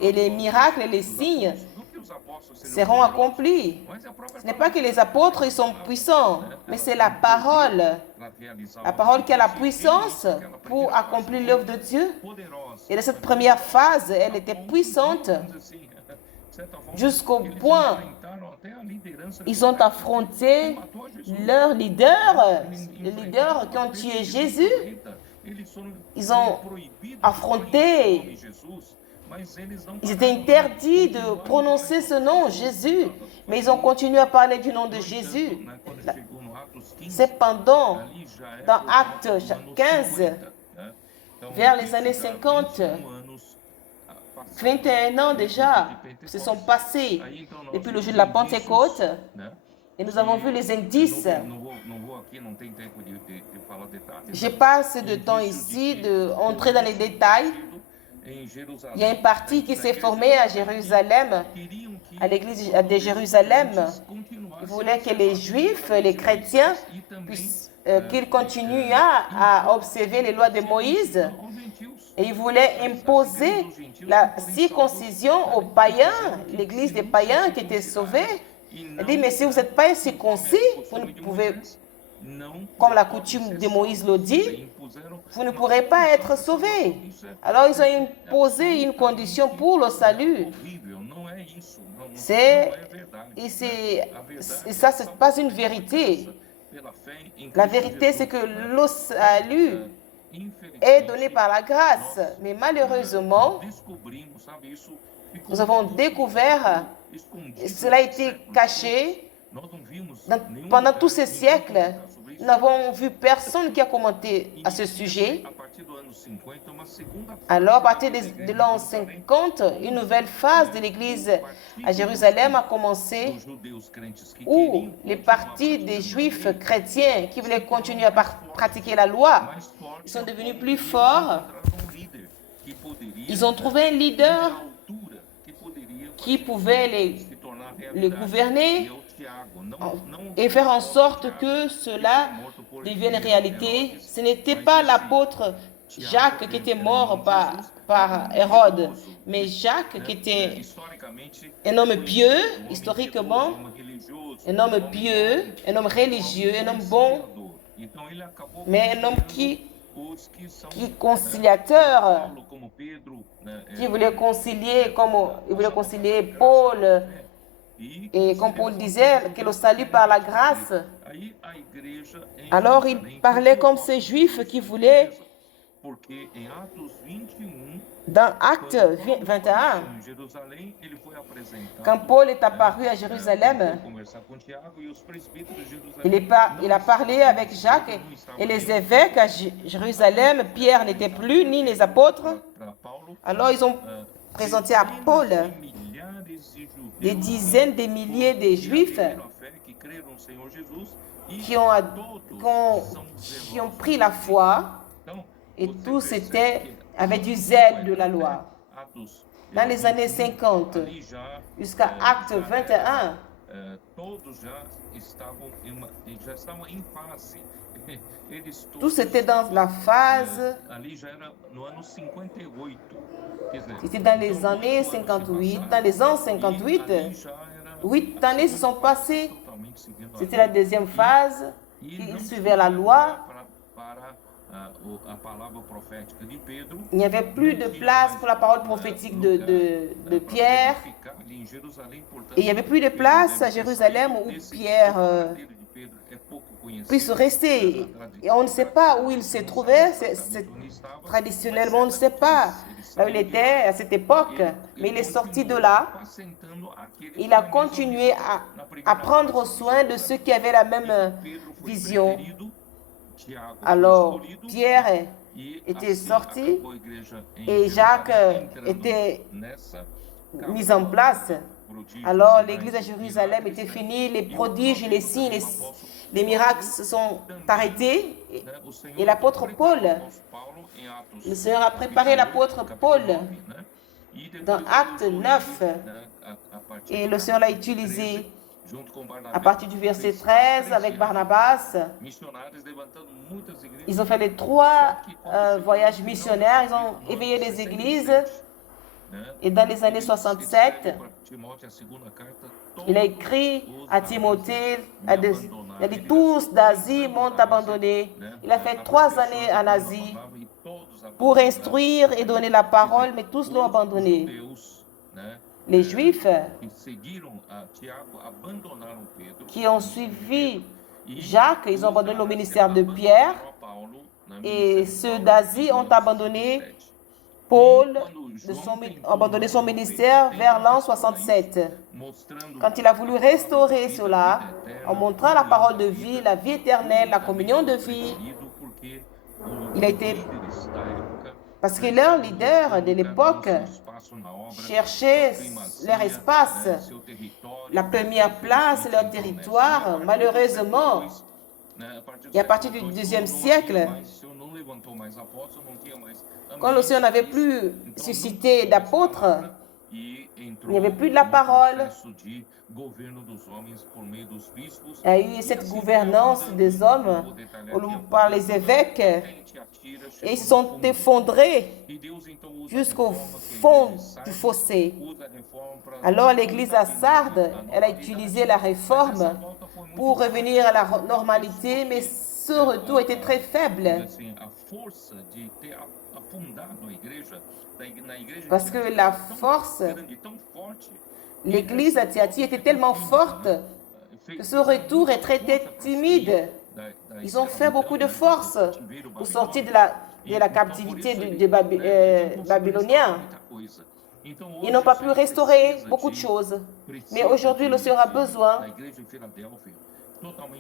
Et les miracles et les signes seront accomplis. Ce n'est pas que les apôtres ils sont puissants, mais c'est la parole. La parole qui a la puissance pour accomplir l'œuvre de Dieu. Et dans cette première phase, elle était puissante jusqu'au point ils ont affronté leur leader, les leaders qui ont tué Jésus. Ils ont affronté. Ils étaient interdits de prononcer ce nom, Jésus, mais ils ont continué à parler du nom de Jésus. Cependant, dans Actes 15, vers les années 50, 21 ans déjà se sont passés depuis le jour de la Pentecôte et nous avons vu les indices. Je n'ai pas assez de temps ici d'entrer dans les détails. Il y a une partie qui s'est formée à Jérusalem, à l'église de Jérusalem. Ils voulaient que les Juifs, les chrétiens, qu'ils continuent à observer les lois de Moïse. Et ils voulaient imposer la circoncision aux païens, l'église des païens qui étaient sauvés. Il dit, mais si vous n'êtes pas circoncis, vous ne pouvez, comme la coutume de Moïse le dit, vous ne pourrez pas être sauvés. Alors ils ont imposé une condition pour le salut. Et ça, ce n'est pas une vérité. La vérité, c'est que le salut est donné par la grâce. Mais malheureusement, nous avons découvert, cela a été caché pendant tous ces siècles. Nous n'avons vu personne qui a commenté à ce sujet. Alors, à partir de l'an 50, une nouvelle phase de l'Église à Jérusalem a commencé où les partis des Juifs chrétiens qui voulaient continuer à pratiquer la loi, ils sont devenus plus forts. Ils ont trouvé un leader qui pouvait les gouverner et faire en sorte que cela devienne réalité. Ce n'était pas l'apôtre Jacques qui était mort par Hérode, mais Jacques qui était un homme pieux, historiquement, un homme pieux, un homme religieux, un homme bon, mais un homme qui conciliateur, qui voulait concilier comme il voulait concilier Paul. Et comme Paul disait, que le salut par la grâce. Alors il parlait comme ces Juifs qui voulaient, dans Actes 21, quand Paul est apparu à Jérusalem, il a parlé avec Jacques et les évêques à Jérusalem. Pierre n'était plus, ni les apôtres. Alors ils ont présenté à Paul des dizaines de milliers de Juifs qui ont pris la foi et tous avaient du zèle de la loi. Dans les années 50 jusqu'à Acte 21, tous étaient dans la phase. C'était dans les années 58. Dans les ans 58, 8 années se sont passées. C'était la deuxième phase. Ils suivaient la loi. Il n'y avait plus de place pour la parole prophétique de Pierre. Et il n'y avait plus de place à Jérusalem où Pierre puisse rester. Et on ne sait pas où il se trouvait. Traditionnellement, on ne sait pas là où il était à cette époque. Mais il est sorti de là. Il a continué à prendre soin de ceux qui avaient la même vision. Alors, Pierre était sorti et Jacques était mis en place. Alors, l'église à Jérusalem était finie, les prodiges, les signes, les miracles se sont arrêtés. Et l'apôtre Paul, le Seigneur a préparé l'apôtre Paul dans Acte 9. Et le Seigneur l'a utilisé à partir du verset 13 avec Barnabas. Ils ont fait les 3 voyages missionnaires, ils ont éveillé les églises. Et dans les années 67, il a écrit à Timothée, il a dit, tous d'Asie m'ont abandonné. Il a fait 3 années en Asie pour instruire et donner la parole, mais tous l'ont abandonné. Les Juifs qui ont suivi Jacques, ils ont abandonné le ministère de Pierre, et ceux d'Asie ont abandonné Paul, abandonné son ministère vers l'an 67. Quand il a voulu restaurer cela, en montrant la parole de vie, la vie éternelle, la communion de vie, il a été... Parce que leurs leaders de l'époque cherchaient leur espace, la première place, leur territoire. Malheureusement, et à partir du 2e siècle, quand le Seigneur n'avait plus suscité d'apôtres, il n'y avait plus de la parole. Il y a eu cette gouvernance des hommes par les évêques et ils se sont effondrés jusqu'au fond du fossé. Alors l'église à Sardes, elle a utilisé la réforme pour revenir à la normalité, mais ce retour était très faible. Parce que la force, l'église à Thyatire était tellement forte que ce retour est très timide. Ils ont fait beaucoup de force pour sortir de la captivité des Babyloniens. Ils n'ont pas pu restaurer beaucoup de choses. Mais aujourd'hui, le Seigneur a besoin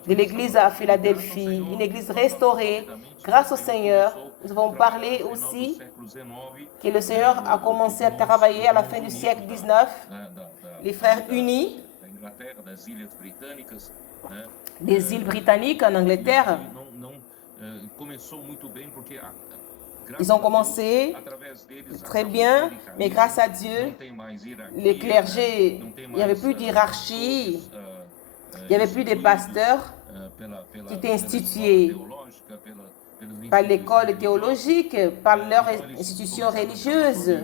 de l'église à Philadelphie, une église restaurée grâce au Seigneur. Nous avons parlé aussi que le Seigneur a commencé à travailler à la fin du siècle 19, les frères unis des îles britanniques en Angleterre. Ils ont commencé très bien, mais grâce à Dieu, les clergés, il n'y avait plus d'hierarchie, il n'y avait plus de pasteurs qui étaient institués par l'école théologique, par leurs institutions religieuses.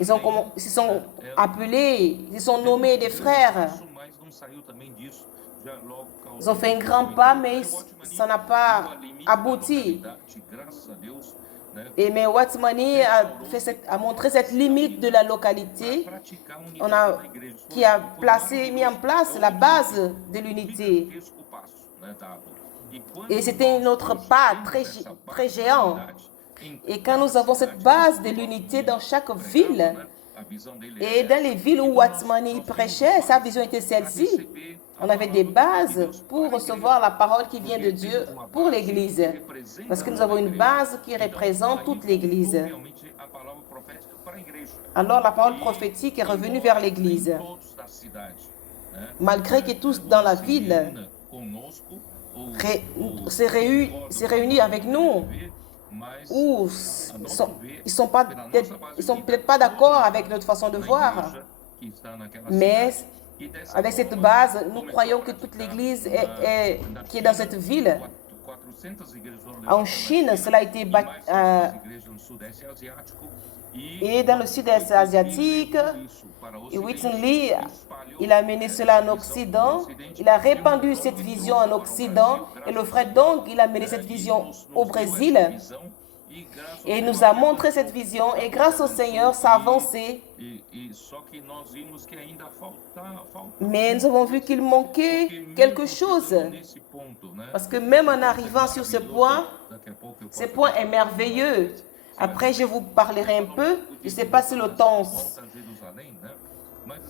Ils se sont appelés, ils sont nommés des frères. Ils ont fait un grand pas, mais ça n'a pas abouti. Et mais Watmani a montré cette limite de la localité, qui a mis en place la base de l'unité. Et c'était un autre pas très géant. Et quand nous avons cette base de l'unité dans chaque ville, et dans les villes où Watmani prêchait, sa vision était celle-ci. On avait des bases pour recevoir la parole qui vient de Dieu pour l'Église. Parce que nous avons une base qui représente toute l'Église. Alors la parole prophétique est revenue vers l'Église. Malgré que tous dans la ville s'est réunis avec nous, ou ils sont peut-être pas d'accord avec notre façon de voir, mais avec cette base, nous croyons que toute l'Église qui est dans cette ville En Chine, cela a été et dans le sud-est asiatique. Et Whitson Lee, il a mené cela en Occident. Il a répandu cette vision en Occident. Et le frère Dong, il a mené cette vision au Brésil. Et il nous a montré cette vision. Et grâce au Seigneur, ça a avancé. Mais nous avons vu qu'il manquait quelque chose. Parce que même en arrivant sur ce point est merveilleux. Après, je vous parlerai un peu. Je ne sais pas si le temps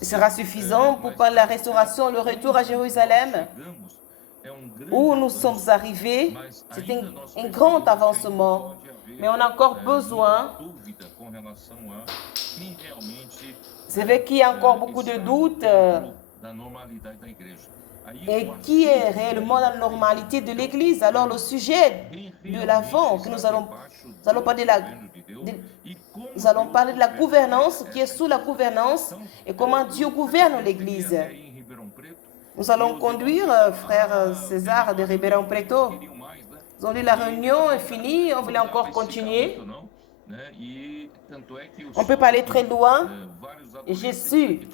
sera suffisant pour parler de la restauration, le retour à Jérusalem. Où nous sommes arrivés, c'est un grand avancement. Mais on a encore besoin. C'est vrai qu'il y a encore beaucoup de doutes. Et qui est réellement la normalité de l'Église? Alors le sujet de l'avant que nous allons parler nous allons parler de la gouvernance, qui est sous la gouvernance et comment Dieu gouverne l'Église. Nous allons conduire frère César de Ribeirão Preto. Nous avons dit la réunion est finie, on voulait encore continuer. On peut parler très loin. Et j'ai su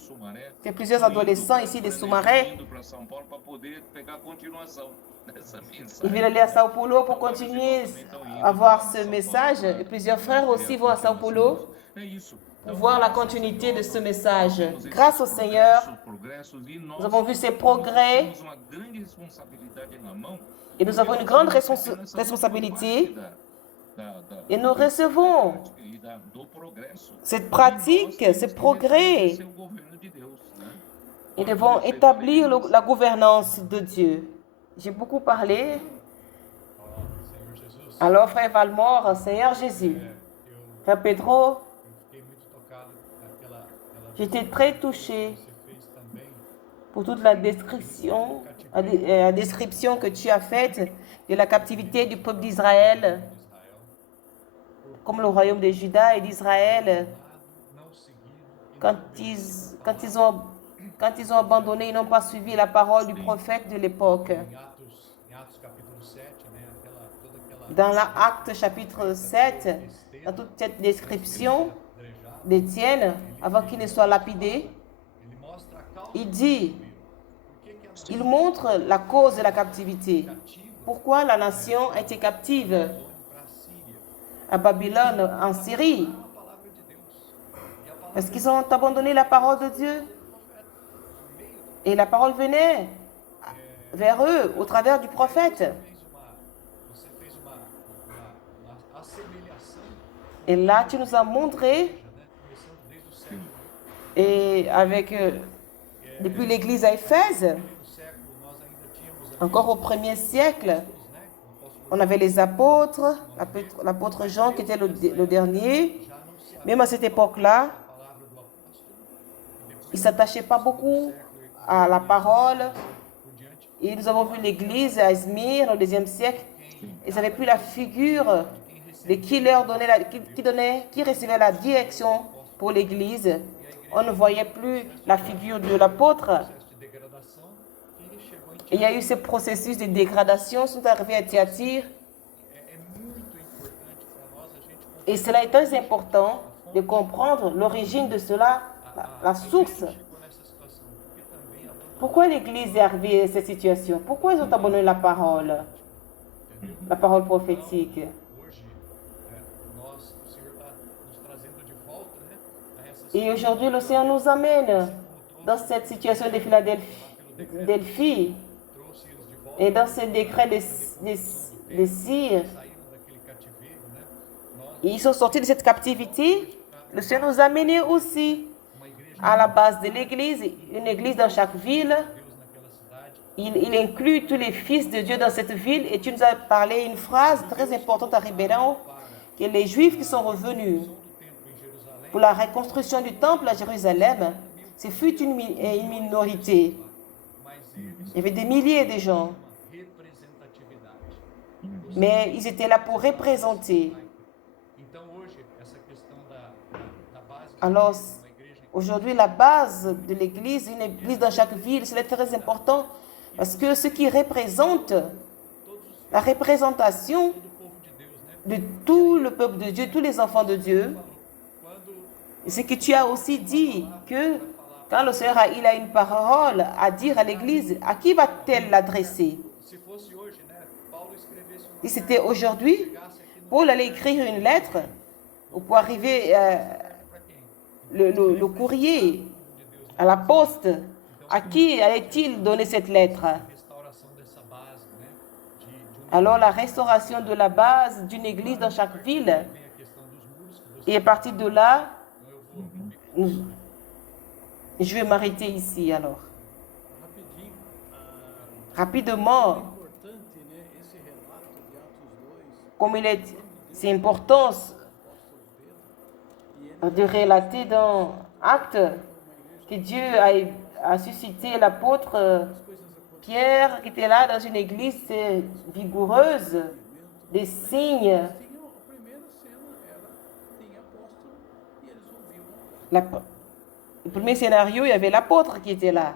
que plusieurs adolescents ici de Sumaré, ils veulent aller à Sao Paulo pour continuer à voir ce message. Et plusieurs frères aussi vont à Sao Paulo pour voir la continuité de ce message. Grâce au Seigneur, nous avons vu ses progrès et nous avons une grande responsabilité. Et nous recevons cette pratique, ce progrès. Ils devons établir la gouvernance de Dieu. J'ai beaucoup parlé. Alors, frère Valmore, Seigneur Jésus, frère Pedro, j'étais très touché pour toute la description que tu as faite de la captivité du peuple d'Israël, comme le royaume de Juda et d'Israël, quand ils ont abandonné, ils n'ont pas suivi la parole du prophète de l'époque. Dans l'Acte chapitre 7, dans toute cette description d'Étienne, avant qu'il ne soit lapidé, il montre la cause de la captivité. Pourquoi la nation a été captive à Babylone, en Syrie? Parce qu'ils ont abandonné la parole de Dieu. Et la parole venait vers eux au travers du prophète. Et là, tu nous as montré, et depuis l'Église à Éphèse, encore au 1er siècle, on avait les apôtres, l'apôtre Jean qui était le dernier. Même à cette époque-là, il ne s'attachait pas beaucoup à la parole. Et nous avons vu l'Église à Izmir au 2e siècle. Ils n'avaient plus la figure de qui recevait la direction pour l'Église. On ne voyait plus la figure de l'apôtre. Il y a eu ce processus de dégradation, sont arrivés à Thyatire. Et cela est très important de comprendre l'origine de cela, la source. Pourquoi l'Église est arrivée à cette situation? Pourquoi ils ont abandonné la parole prophétique? Et aujourd'hui, le Seigneur nous amène dans cette situation de Philadelphie et dans ce décret de Cire. Ils sont sortis de cette captivité. Le Seigneur nous a amenés aussi à la base de l'Église, une église dans chaque ville. Il inclut tous les fils de Dieu dans cette ville. Et tu nous as parlé une phrase très importante à Ribeirão, que les Juifs qui sont revenus pour la reconstruction du temple à Jérusalem, ce fut une minorité. Il y avait des milliers de gens. Mais ils étaient là pour représenter. Alors, aujourd'hui, la base de l'Église, une église dans chaque ville, c'est très important parce que ceux qui représentent la représentation de tout le peuple de Dieu, tous les enfants de Dieu. Et ce que tu as aussi dit, que quand le Seigneur il a une parole à dire à l'Église, à qui va-t-elle l'adresser? Si c'était aujourd'hui, Paul allait écrire une lettre pour arriver le courrier à la poste. À qui allait-il donner cette lettre? Alors la restauration de la base d'une église dans chaque ville. Et à partir de là, je vais m'arrêter ici alors. Rapidement, comme c'est important de relater dans Actes que Dieu a suscité l'apôtre Pierre qui était là dans une église vigoureuse, des signes. Le premier scénario, il y avait l'apôtre qui était là.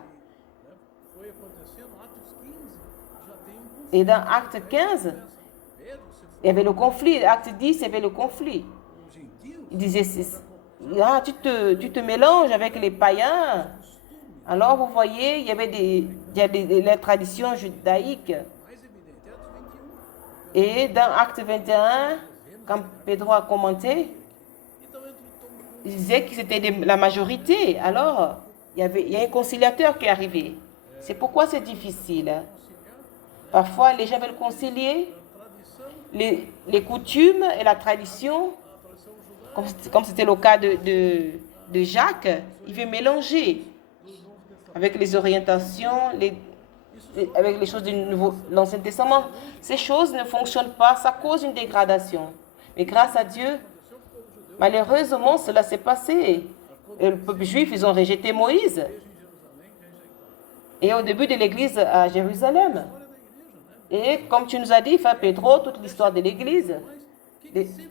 Et dans Acte 15, il y avait le conflit. Acte 10, il y avait le conflit. Il disait, tu te mélanges avec les païens. Alors, vous voyez, il y avait les traditions judaïques. Et dans Acte 21, quand Pedro a commenté, il disait que c'était la majorité. Alors, il y a un conciliateur qui est arrivé. C'est pourquoi c'est difficile. Parfois, les gens veulent concilier les coutumes et la tradition, comme c'était le cas de Jacques. Il veut mélanger avec les orientations, avec les choses de l'Ancien Testament. Ces choses ne fonctionnent pas, ça cause une dégradation. Mais grâce à Dieu, malheureusement, cela s'est passé. Et le peuple juif, ils ont rejeté Moïse. Et au début de l'église à Jérusalem. Et comme tu nous as dit, Frère Pedro, toute l'histoire de l'église,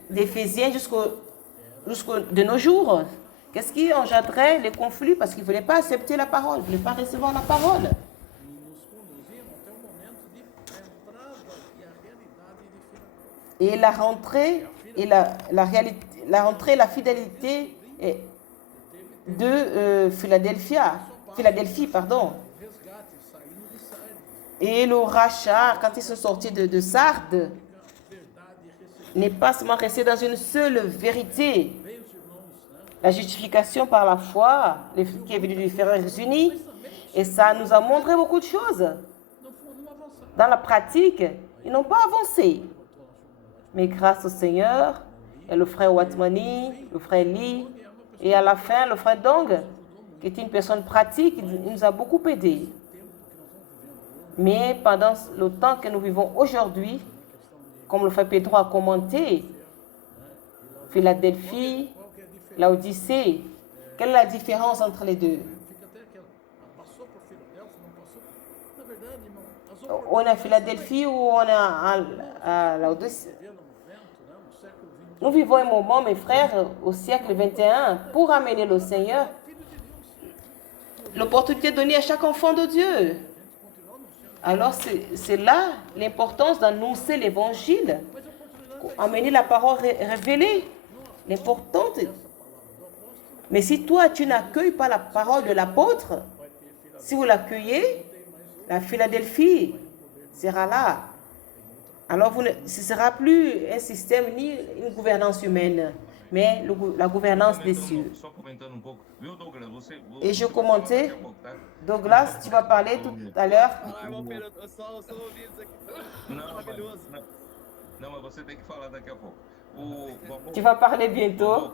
d'Éphésiens de nos jours. Qu'est-ce qui engendrait les conflits? Parce qu'ils ne voulaient pas accepter la parole, ils ne voulaient pas recevoir la parole. Et la rentrée et la rentrée, la fidélité de Philadelphie, pardon. Et le rachat, quand ils sont sortis de Sardes, n'est pas seulement resté dans une seule vérité. La justification par la foi, qui est venue des frères unis, et ça nous a montré beaucoup de choses. Dans la pratique, ils n'ont pas avancé. Mais grâce au Seigneur, et le frère Watmani, le frère Lee, et à la fin, le frère Dong, qui était une personne pratique, il nous a beaucoup aidés. Mais pendant le temps que nous vivons aujourd'hui, comme le frère Pedro a commenté, Philadelphie, Laodicée, quelle est la différence entre les deux? On est à Philadelphie ou on est à Laodicée? Nous vivons un moment, mes frères, au siècle 21, pour amener le Seigneur, l'opportunité donnée à chaque enfant de Dieu. Alors, c'est là l'importance d'annoncer l'évangile, amener la parole révélée, l'importante. Mais si toi, tu n'accueilles pas la parole de l'apôtre, si vous l'accueillez, la Philadelphie sera là. Alors, ce ne sera plus un système ni une gouvernance humaine, mais la gouvernance des cieux. Et je commentais, Douglas, tu vas parler tout à l'heure. Tu vas parler bientôt.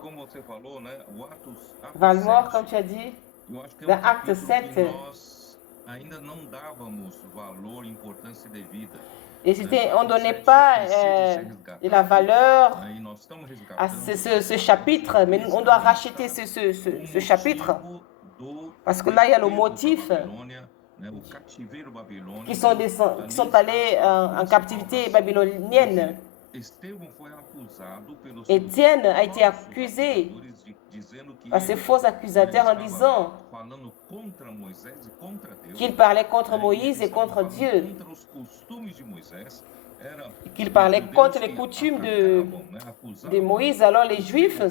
Valmore, comme tu as dit, dans Acte 7. Et on ne donnait pas de la valeur à ce chapitre, mais on doit racheter ce chapitre. Parce que là, il y a le motif qui sont allés en captivité babylonienne. Étienne a été accusé par ces faux accusateurs en disant qu'il parlait contre Moïse et contre Dieu. qu'il parlait contre les coutumes de Moïse. Alors les Juifs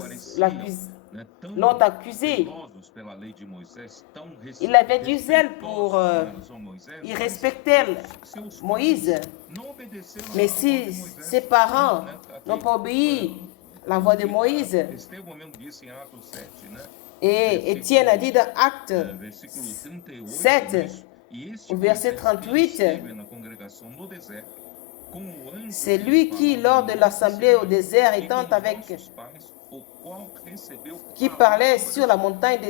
l'ont accusé. Il avait du zèle pour... il respectait Moïse. Mais si ses parents n'ont pas obéi à la voix de Moïse, et Étienne a dit dans Acte 7, au verset 38, c'est lui qui, lors de l'assemblée au désert, étant avec, qui parlait sur la montagne,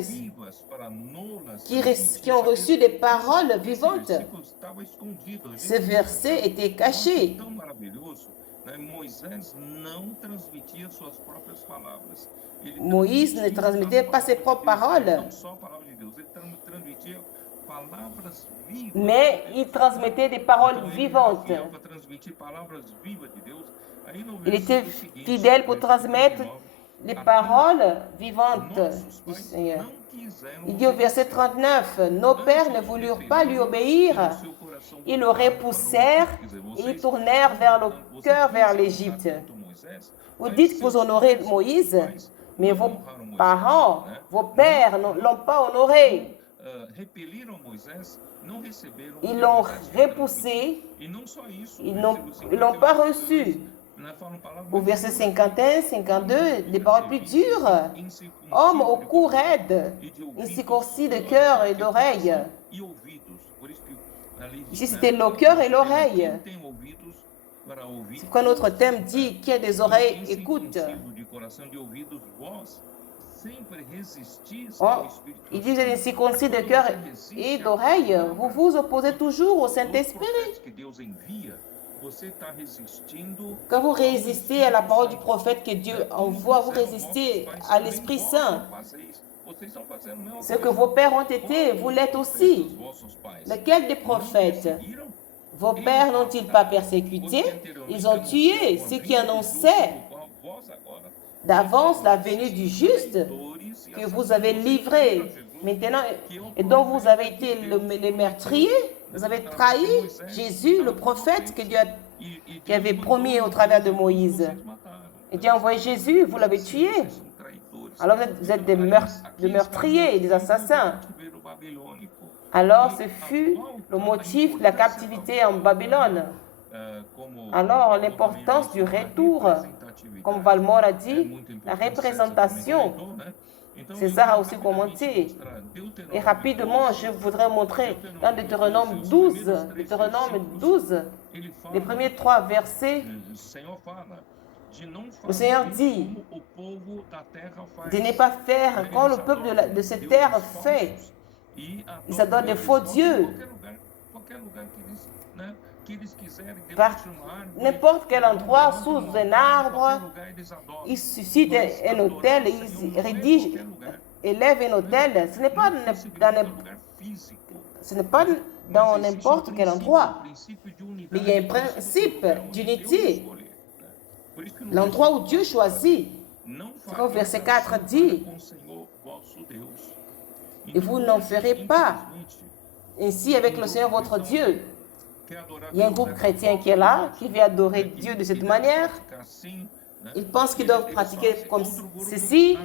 qui ont reçu des paroles vivantes. Ce verset était caché. Moïse ne transmettait pas ses propres paroles, mais il transmettait des paroles vivantes. Il était fidèle pour transmettre les paroles vivantes du Seigneur. Il dit au verset 39, « Nos pères ne voulurent pas lui obéir. Ils le repoussèrent et ils tournèrent vers le cœur vers l'Égypte. » Vous dites que vous honorez Moïse, mais vos parents, vos pères ne l'ont pas honoré. Ils l'ont repoussé, ils n'ont pas reçu. Au verset 51, 52, des paroles plus dures. Homme au cou raide, incirconcis de cœur et d'oreille. Ici, c'était le cœur et l'oreille. C'est quoi notre thème dit qui a des oreilles, écoute. Oh, il dit, vous êtes incirconcis de cœur et d'oreille. Vous vous opposez toujours au Saint-Esprit. Quand vous résistez à la parole du prophète que Dieu envoie, vous résistez à l'Esprit Saint. Ce que vos pères ont été, vous l'êtes aussi. Lequel des prophètes? Vos pères n'ont-ils pas persécuté? Ils ont tué ceux qui annonçaient d'avance la venue du juste que vous avez livré maintenant et dont vous avez été les meurtriers. Vous avez trahi Jésus, le prophète que Dieu qui avait promis au travers de Moïse. Et Dieu a envoyé Jésus, vous l'avez tué. Alors vous êtes des meurtriers, des assassins. Alors ce fut le motif de la captivité en Babylone. Alors l'importance du retour, comme Valmore a dit, la représentation. César a aussi commenté. Et rapidement, je voudrais montrer dans Deutéronome 12, les premiers 3 versets, le Seigneur dit de ne pas faire comme le peuple de cette terre fait. Ils adorent des faux dieux. Par n'importe quel endroit, sous un arbre, ils suscitent un autel, ils rédigent, élèvent un autel. Ce n'est pas dans n'importe quel endroit. Mais il y a un principe d'unité. L'endroit où Dieu choisit. C'est comme verset 4 dit. Et vous n'en ferez pas ainsi avec le Seigneur votre Dieu. Il y a un groupe chrétien qui est là, qui vient adorer Dieu de cette manière. Ils pensent qu'ils doivent pratiquer comme ceci.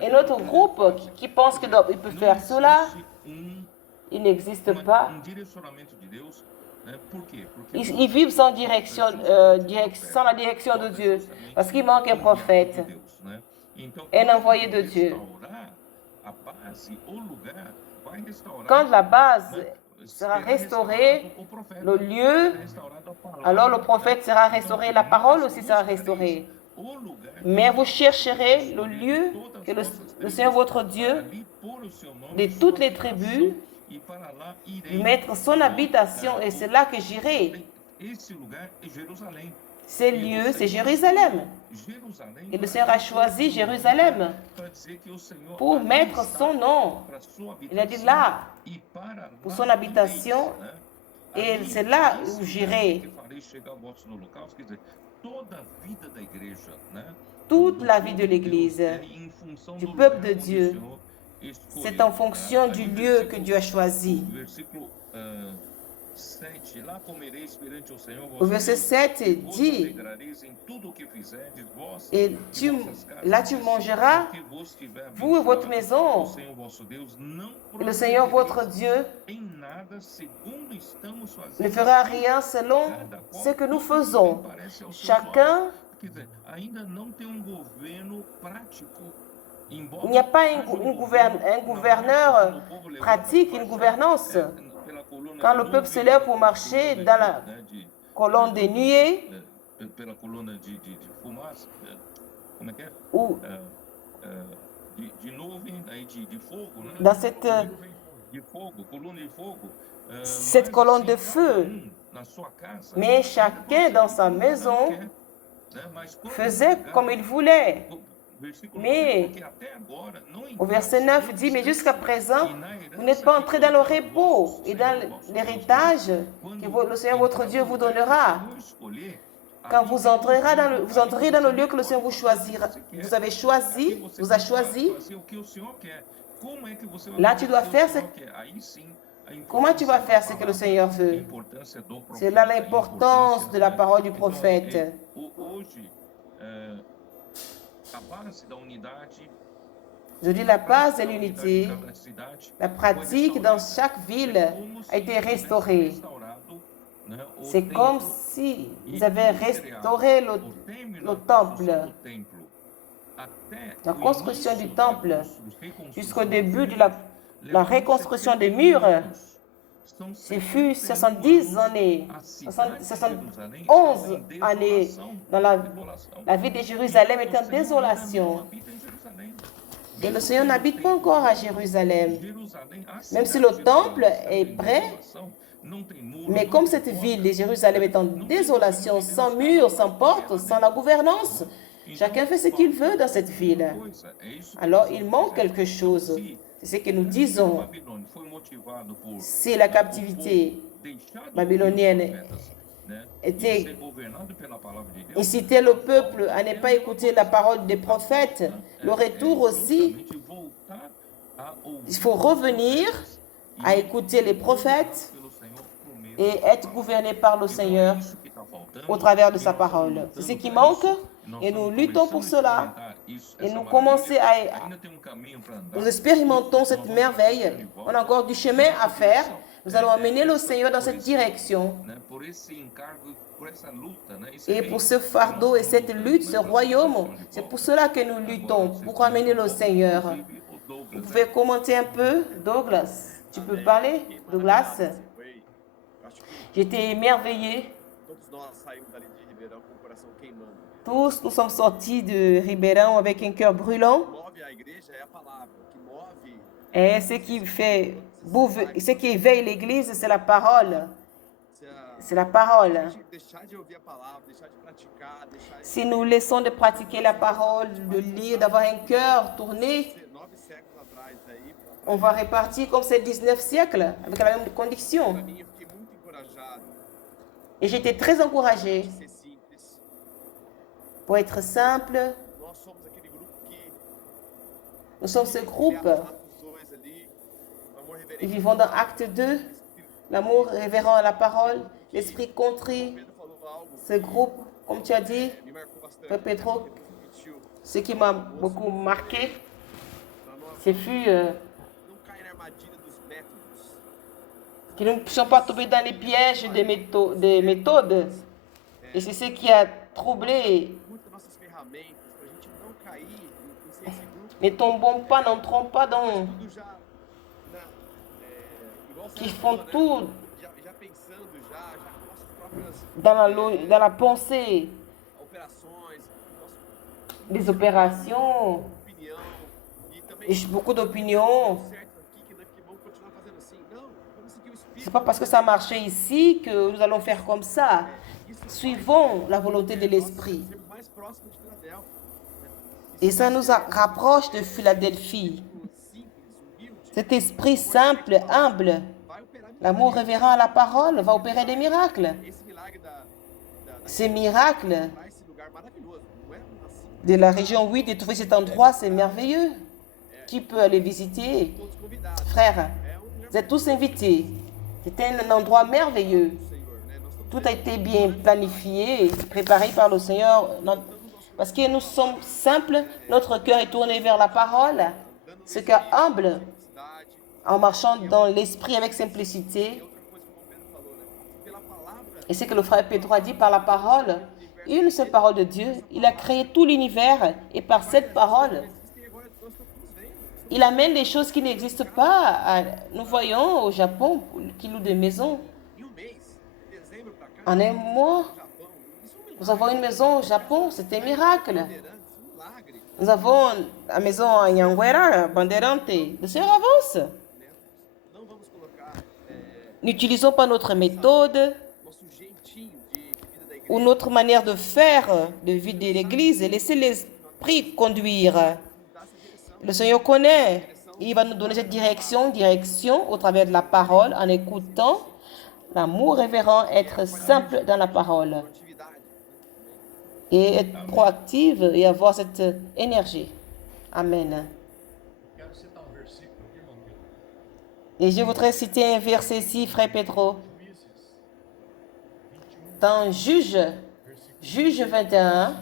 Et notre groupe qui pense qu'ils peuvent faire cela, il n'existe pas. Ils vivent sans direction, sans la direction de Dieu, parce qu'il manque un prophète, un envoyé de Dieu. Quand la base sera restaurée, le lieu, alors le prophète sera restauré, la parole aussi sera restaurée. Mais vous chercherez le lieu que le Seigneur votre Dieu, de toutes les tribus, mettre son habitation, et c'est là que j'irai. Ce lieu, c'est Jérusalem. Et le Seigneur a choisi Jérusalem pour mettre son nom. Il a dit là, pour son habitation, et c'est là où j'irai. Toute la vie de l'Église, du peuple de Dieu, c'est en fonction du lieu que Dieu a choisi. 7, lá comereis perante o Senhor Au vosso verset Deus, 7 e vos dit, alegrareis em tudo o que fizerdes, vós et e vossas là casas, tu mangeras, porque vos tiver vous et votre abençoado maison, o Senhor vosso Deus, não et le Seigneur votre procedereis Dieu em nada segundo estamos ne fazendo fera aqui, rien selon cada ce qual que nous como bem faisons. parece aos seus olhos. Chacun, Quer dizer, ainda não tem um governo prático. il n'y a pas un gouverneur pratique, une gouvernance. Quand le peuple se lève pour marcher dans la colonne de nuée, pela coluna de fumaça, como é que é? ou De nuvem, aí de fogo, né? dans cette, De fogo, coluna de fogo. cette colonne de feu. Na sua casa, Mais chacun dans sa maison né? Mas quando faisait comme il voulait. versículo Mais 9, porque até agora não au verset 9 dit, mais jusqu'à présent, vous n'êtes pas entrés dans le repos et dans l'héritage que le Seigneur votre Dieu vous donnera. Quand vous entrerez dans le lieu que le Seigneur vous choisira, vous avez choisi, vous a choisi, là tu dois faire ce comment tu vas faire ce que le Seigneur veut. C'est là l'importance de la parole du prophète. Je dis la base de l'unité, la pratique dans chaque ville a été restaurée. C'est comme si ils avaient restauré le temple. La construction du temple jusqu'au début de la reconstruction des murs, ce fut 70 années, 71 années dans la ville de Jérusalem était en désolation. Et le Seigneur n'habite pas encore à Jérusalem. Même si le temple est prêt, mais comme cette ville de Jérusalem est en désolation, sans murs, sans portes, sans la gouvernance, chacun fait ce qu'il veut dans cette ville. Alors il manque quelque chose. C'est ce que nous disons. Si la captivité babylonienne incitait le peuple à ne pas écouter la parole des prophètes, le retour aussi, il faut revenir à écouter les prophètes et être gouverné par le Seigneur au travers de sa parole. C'est ce qui manque et nous luttons pour cela. Et nous commençons nous expérimentons cette merveille. On a encore du chemin à faire. Nous allons amener le Seigneur dans cette direction. Et pour ce fardeau et cette lutte, ce royaume, c'est pour cela que nous luttons, pour amener le Seigneur. Vous pouvez commenter un peu, Douglas? Tu peux parler, Douglas? J'étais émerveillé. Tous, nous sommes sortis de Ribeirão avec un cœur brûlant. Et ce qui éveille l'Église, c'est la parole. C'est la parole. Si nous laissons de pratiquer la parole, de lire, d'avoir un cœur tourné, on va repartir comme ces 19 siècles, avec la même condition. Et j'étais très encouragée. Pour être simple, nous sommes ce groupe. Nous vivons dans Acte 2, l'amour révérend à la parole, l'esprit contrit. Ce groupe, comme tu as dit, Pedro, ce qui m'a beaucoup marqué, ce fut que nous ne puissions pas tomber dans les pièges des méthodes. Et c'est ce qui a troublé. Ne tombons pas, n'entrons pas dans... qui font tout dans la pensée. Des opérations, et beaucoup d'opinions. Ce n'est pas parce que ça marchait ici que nous allons faire comme ça. Suivons la volonté de l'Esprit. Et ça nous rapproche de Philadelphie. Cet esprit simple, humble, l'amour révérent à la parole va opérer des miracles. Ces miracles de la région 8 et trouver cet endroit, c'est merveilleux. Qui peut aller visiter? Frères, vous êtes tous invités. C'était un endroit merveilleux. Tout a été bien planifié et préparé par le Seigneur. Parce que nous sommes simples, notre cœur est tourné vers la parole. Ce cœur humble, en marchant dans l'esprit avec simplicité. Et c'est que le frère Pedro a dit par la parole, une seule parole de Dieu, il a créé tout l'univers et par cette parole, il amène des choses qui n'existent pas. Nous voyons au Japon qui loue des maisons. En un mois, nous avons une maison au Japon, c'est un miracle. Nous avons la maison à Anhanguera, Bandeirante. Le Seigneur avance. N'utilisons pas notre méthode ou notre manière de faire, de vider l'église. Laissez l'esprit conduire. Le Seigneur connaît. Il va nous donner cette direction au travers de la parole, en écoutant l'amour révérend, être simple dans la parole et être proactive et avoir cette énergie. Amen. Et je voudrais citer un verset ici, frère Pedro. Dans Juge 21,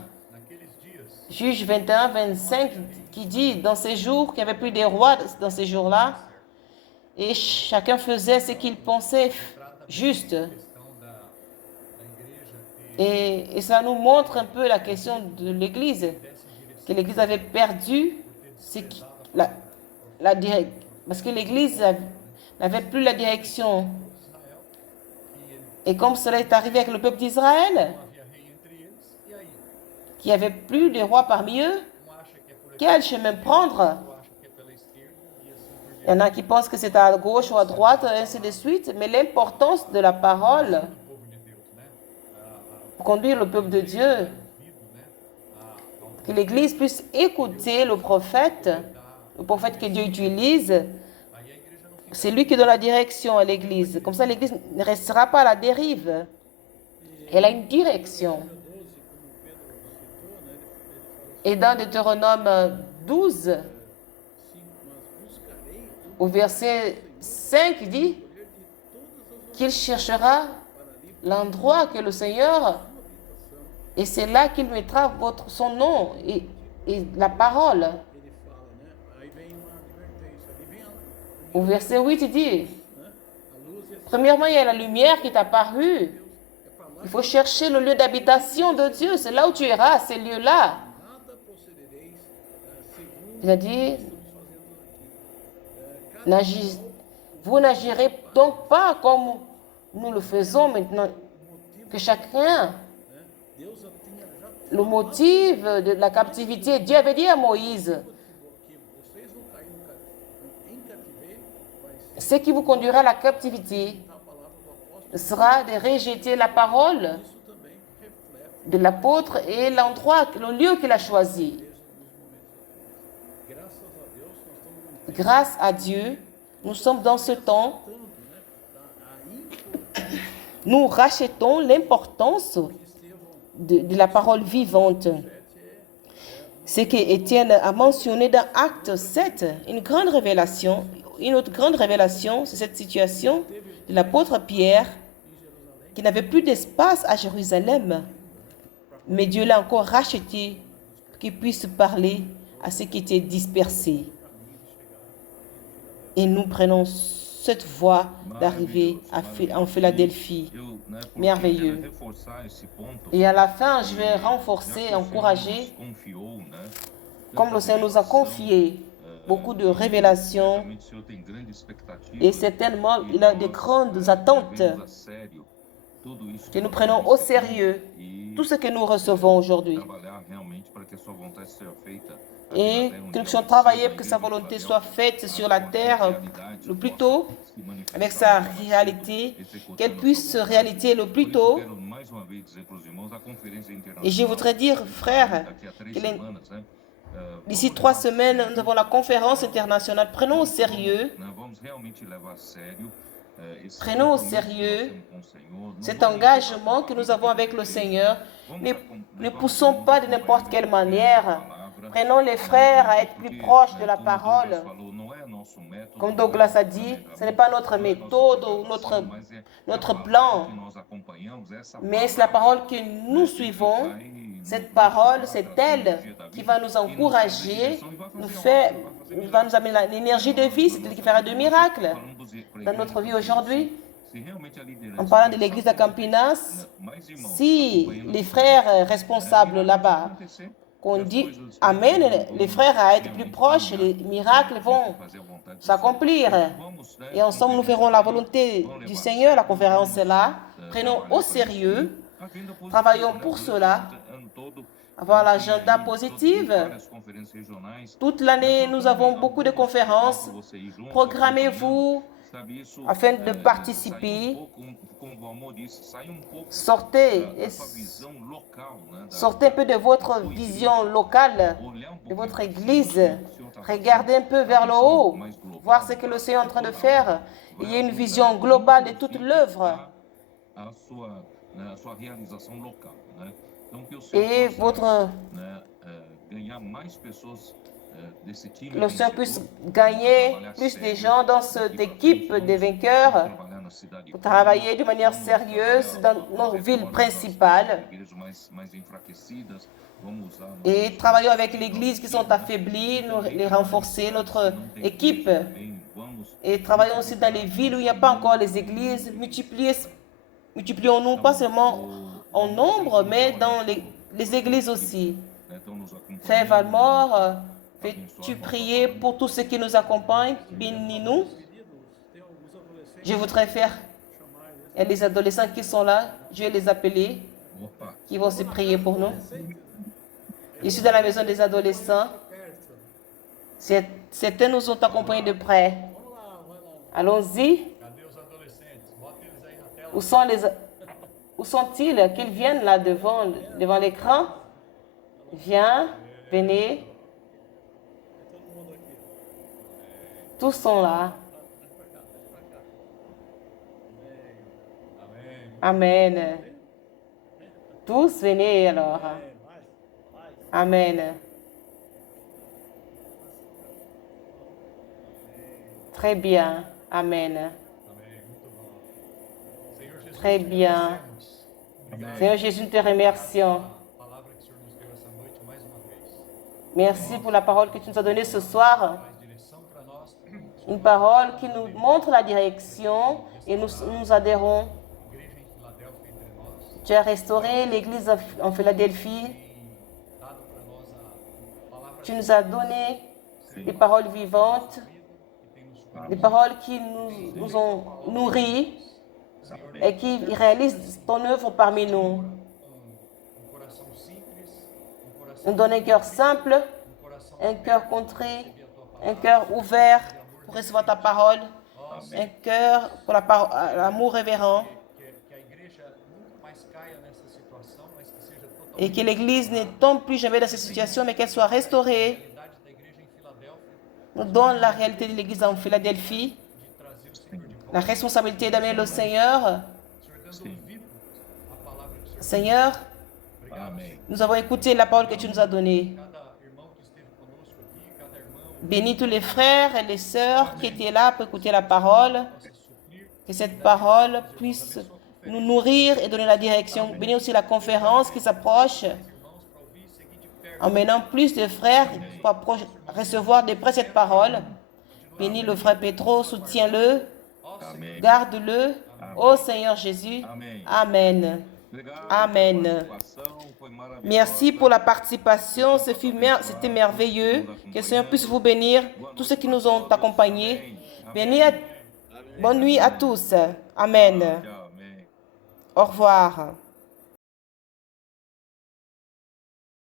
25, qui dit, dans ces jours, qu'il n'y avait plus de rois dans ces jours-là, et chacun faisait ce qu'il pensait juste. Et ça nous montre un peu la question de l'Église, que l'Église avait perdu parce que l'Église n'avait plus la direction. Et comme cela est arrivé avec le peuple d'Israël, qui n'avait plus de rois parmi eux, quel chemin prendre? Il y en a qui pensent que c'est à gauche ou à droite, ainsi de suite, mais l'importance de la parole pour conduire le peuple de Dieu, que l'Église puisse écouter le prophète que Dieu utilise, c'est lui qui donne la direction à l'Église. Comme ça, l'Église ne restera pas à la dérive. Elle a une direction. Et dans Deutéronome 12, au verset 5, il dit qu'il cherchera l'endroit que le Seigneur, et c'est là qu'il mettra son nom et la parole. Au verset 8, il dit, premièrement, il y a la lumière qui est apparue. Il faut chercher le lieu d'habitation de Dieu. C'est là où tu iras, ces lieux-là. Il a dit, vous n'agirez donc pas comme nous le faisons maintenant, que chacun, le motif de la captivité, Dieu avait dit à Moïse, ce qui vous conduira à la captivité sera de rejeter la parole de l'apôtre et l'endroit, le lieu qu'il a choisi. Grâce à Dieu, nous sommes dans ce temps, nous rachetons l'importance de la parole vivante. Ce que Étienne a mentionné dans Acte 7, une grande révélation. Une autre grande révélation, c'est cette situation de l'apôtre Pierre qui n'avait plus d'espace à Jérusalem. Mais Dieu l'a encore racheté pour qu'il puisse parler à ceux qui étaient dispersés. Et nous prenons cette voie d'arriver en Philadelphie. Merveilleux. Et à la fin, je vais renforcer, encourager, comme le Seigneur nous a confié beaucoup de révélations. Et certainement, il a de grandes attentes que nous prenons au sérieux tout ce que nous recevons aujourd'hui. Et que nous puissions travailler pour que sa volonté soit faite sur la terre le plus tôt, avec sa réalité, qu'elle puisse se réaliser le plus tôt. Et je voudrais dire, frère, d'ici 3 semaines, nous avons la conférence internationale. Prenons au sérieux cet engagement que nous avons avec le Seigneur. Ne poussons pas de n'importe quelle manière. Prenons les frères à être plus proches de la parole. Comme Douglas a dit, ce n'est pas notre méthode ou notre plan, mais c'est la parole que nous suivons. Cette parole, c'est elle qui va nous encourager, va nous amener l'énergie de vie, c'est elle qui fera de miracles dans notre vie aujourd'hui. En parlant de l'église de Campinas, si les frères responsables là-bas, qu'on dit Amen, les frères à être plus proches, les miracles vont s'accomplir. Et ensemble, nous ferons la volonté du Seigneur. La conférence est là. Prenons au sérieux. Travaillons pour cela. Avoir l'agenda positif. Toute l'année, nous avons beaucoup de conférences. Programmez-vous afin de participer. Sortez un peu de votre vision locale, de votre église. Regardez un peu vers le haut, voir ce que le Seigneur est en train de faire. Il y a une vision globale de toute l'œuvre. Et le Seigneur puisse gagner plus de gens dans cette équipe de vainqueurs pour travailler de manière sérieuse dans nos villes principales et travaillons avec les églises qui sont affaiblies, nous les renforcer, notre équipe, et travaillons aussi dans les villes où il n'y a pas encore les églises. Multiplions-nous pas seulement en nombre, mais dans les églises aussi. Frère Valmore, veux-tu prier pour tous ceux qui nous accompagnent? Bénis-nous. Je voudrais faire. Il y a des adolescents qui sont là. Je vais les appeler, qui vont se prier pour nous. Je suis dans la maison des adolescents. Certains nous ont accompagnés de près. Allons-y. Où sont-ils? Qu'ils viennent là devant l'écran. Viens, venez. Tous sont là. Amen. Tous venez alors. Amen. Très bien. Amen. Très bien. Seigneur Jésus, nous te remercions. Merci pour la parole que tu nous as donnée ce soir. Une parole qui nous montre la direction et nous adhérons. Tu as restauré l'église en Philadelphie. Tu nous as donné des paroles vivantes, des paroles qui nous ont nourris et qui réalisent ton œuvre parmi nous. Nous donne un cœur simple, un cœur contré, un cœur ouvert pour recevoir ta parole, un cœur pour l'amour révérend. Et que l'Église ne tombe plus jamais dans cette situation, mais qu'elle soit restaurée. Nous donne la réalité de l'Église en Philadelphie, la responsabilité d'amener le Seigneur. Seigneur, nous avons écouté la parole que tu nous as donnée. Bénis tous les frères et les sœurs qui étaient là pour écouter la parole. Que cette parole puisse nous nourrir et donner la direction. Bénis aussi la conférence qui s'approche. Emmenant plus de frères pour recevoir de près cette parole. Bénis le frère Pétro, soutiens-le, garde-le. Ô Seigneur Jésus. Amen. Amen. Merci pour la participation. C'était merveilleux. Que le Seigneur puisse vous bénir, tous ceux qui nous ont accompagnés. Bonne nuit à tous. Amen. Au revoir.